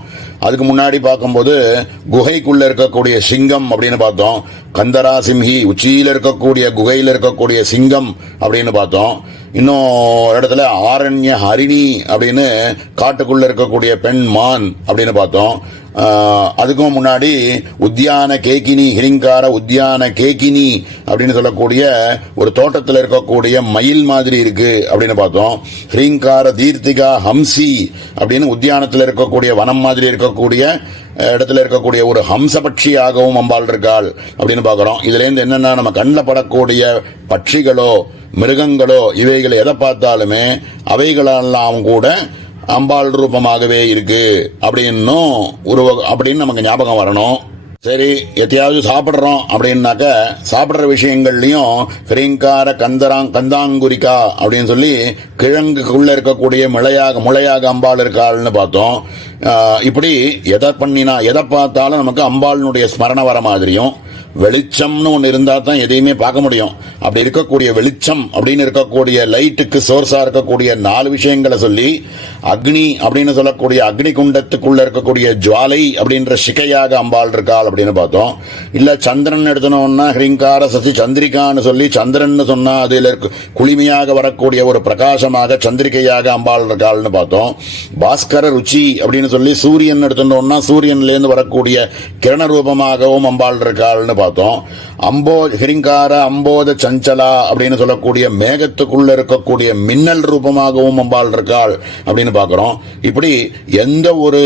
அதுக்கு முன்னாடி பார்க்கும்போது குகைக்குள்ள இருக்கக்கூடிய சிங்கம் அப்படின்னு பார்த்தோம். கந்தரா சிம்ஹி உச்சியில இருக்கக்கூடிய குகையில் இருக்கக்கூடிய சிங்கம் அப்படின்னு பார்த்தோம். இன்னும் இடத்துல ஆரண்ய ஹரிணி அப்படின்னு காட்டுக்குள்ள இருக்கக்கூடிய பெண் மான் அப்படின்னு பார்த்தோம். அதுக்கும் முன்னாடி உத்தியான கேக்கினி ஹிரிங்கார உத்தியான கேக்கினி அப்படின்னு சொல்லக்கூடிய ஒரு தோட்டத்தில் இருக்கக்கூடிய மயில் மாதிரி இருக்கு அப்படின்னு பார்த்தோம். ஹிரிங்கார தீர்த்திகா ஹம்சி அப்படின்னு உத்தியானத்தில் இருக்கக்கூடிய வனம் மாதிரி இருக்கக்கூடிய இடத்துல இருக்கக்கூடிய ஒரு ஹம்சபட்சியாகவும் அம்பாள் இருக்காள் அப்படின்னு பார்க்கிறோம். இதுல இருந்து என்னன்னா நம்ம கண்ணில் படக்கூடிய பட்சிகளோ மிருகங்களோ இவைகளை எதை பார்த்தாலுமே அவைகளெல்லாம் கூட அம்பாள் ரூபமாகவே இருக்கு அப்படின்னு நமக்கு ஞாபகம் வரணும். சரி, எத்தையாவது சாப்பிட்றோம் அப்படின்னாக்க சாப்பிட்ற விஷயங்கள்லயும் ஹ்ரீங்கார கந்தாங்குரிக்கா அப்படின்னு சொல்லி கிழங்குக்குள்ள இருக்கக்கூடிய முளையாக அம்பாள் இருக்காள்னு பார்த்தோம். இப்படி எதை பார்த்தாலும் நமக்கு அம்பாளினுடைய ஸ்மரணை வர மாதிரியும், வெளிச்சம்னு ஒன்று இருந்தால் தான் எதையுமே பார்க்க முடியும். அப்படி இருக்கக்கூடிய வெளிச்சம் அப்படின்னு இருக்கக்கூடிய லைட்டுக்கு சோர்ஸா இருக்கக்கூடிய 4 விஷயங்களை சொல்லி, அக்னி அப்படின்னு சொல்லக்கூடிய அக்னி குண்டத்துக்குள்ள இருக்கக்கூடிய ஜுவாலை அப்படின்ற சிகையாக அம்பாள் இருக்காள் அப்படின்னு பார்த்தோம். இல்ல சந்திரன் எடுத்தனோம்னா ஹ்ரீங்கார சசி சந்திரிகான்னு சொல்லி சந்திரன் சொன்னா அதில் குளிமையாக வரக்கூடிய ஒரு பிரகாசமாக சந்திரிகையாக அம்பாள் இருக்காள்னு பார்த்தோம். பாஸ்கர ருச்சி அப்படின்னு சொல்லி சூரியன் எடுத்தோம்னா சூரியன்ல இருந்து வரக்கூடிய கிரண ரூபமாகவும் அம்பாள் இருக்காள்னு பார்த்தோம். பார்த்தோம். ஹிரிங்கார அம்போத சஞ்சலா அப்படின்னு சொல்லக்கூடிய மேகத்துக்குள்ள இருக்கக்கூடிய மின்னல் ரூபமாகவும் அம்பாள் இருக்காள் அப்படின்னு பார்க்கிறோம். இப்படி எந்த ஒரு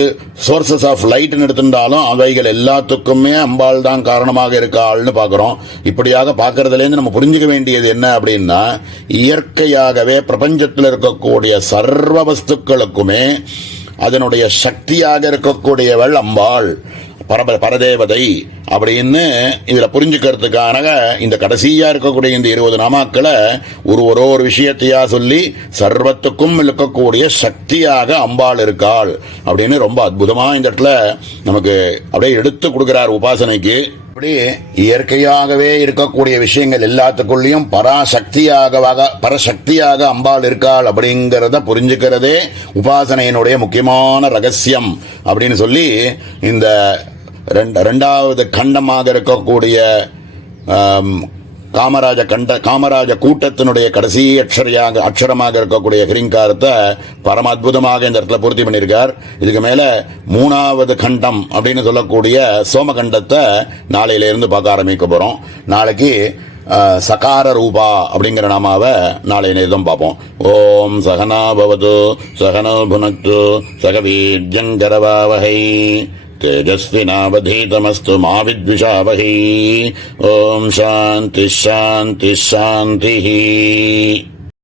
சோர்சஸ் ஆஃப் லைட் எடுத்திருந்தாலும் அவைகள் எல்லாத்துக்குமே அம்பாள் தான் காரணமாக இருக்காள்னு பார்க்கிறோம். இப்படியாக பார்க்கறதுல இருந்து நம்ம புரிஞ்சுக்க வேண்டியது என்ன அப்படின்னா, இயற்கையாகவே பிரபஞ்சத்தில் இருக்கக்கூடிய சர்வ வஸ்துக்களுக்குமே அதனுடைய சக்தியாக இருக்கக்கூடியவள் அம்பாள், பரதேவதை அப்படின்னு இதுல புரிஞ்சுக்கிறதுக்கான இந்த கடைசியா இருக்கக்கூடிய இந்த 20 நாமாக்களை ஒரு விஷயத்தையா சொல்லி சர்வத்துக்கும் இருக்கக்கூடிய சக்தியாக அம்பாள் இருக்காள் அப்படின்னு ரொம்ப அற்புதமா இந்த இடத்துல நமக்கு அப்படியே எடுத்து கொடுக்கிறார் உபாசனைக்கு. அப்படி இயற்கையாகவே இருக்கக்கூடிய விஷயங்கள் எல்லாத்துக்குள்ளேயும் பரசக்தியாக அம்பாள் இருக்காள் அப்படிங்கிறத புரிஞ்சுக்கிறதே உபாசனையினுடைய முக்கியமான ரகசியம் அப்படின்னு சொல்லி இந்த இரண்டாவது கண்டமாக இருக்கக்கூடிய காமராஜ கூட்டத்தினுடைய கடைசி அக்ஷரமாக இருக்கக்கூடிய ஹிரிங்காரத்தை பரம அற்புதமாக இந்த இடத்துல பூர்த்தி பண்ணியிருக்கார். இதுக்கு மேல 3வது கண்டம் அப்படின்னு சொல்லக்கூடிய சோமகண்டத்தை நாளையிலிருந்து பார்க்க ஆரம்பிக்க போறோம். நாளைக்கு சகார ரூபா அப்படிங்கிற நாமாவை நாளை நேரம் பார்ப்போம். ஓம் சகனா பவது சகனோ புனக்து சகவீர்யங்கரவாவஹை तेजस्विनावधीतमस्तु मा विद्विषावहै. ओम शांति शांति शांति.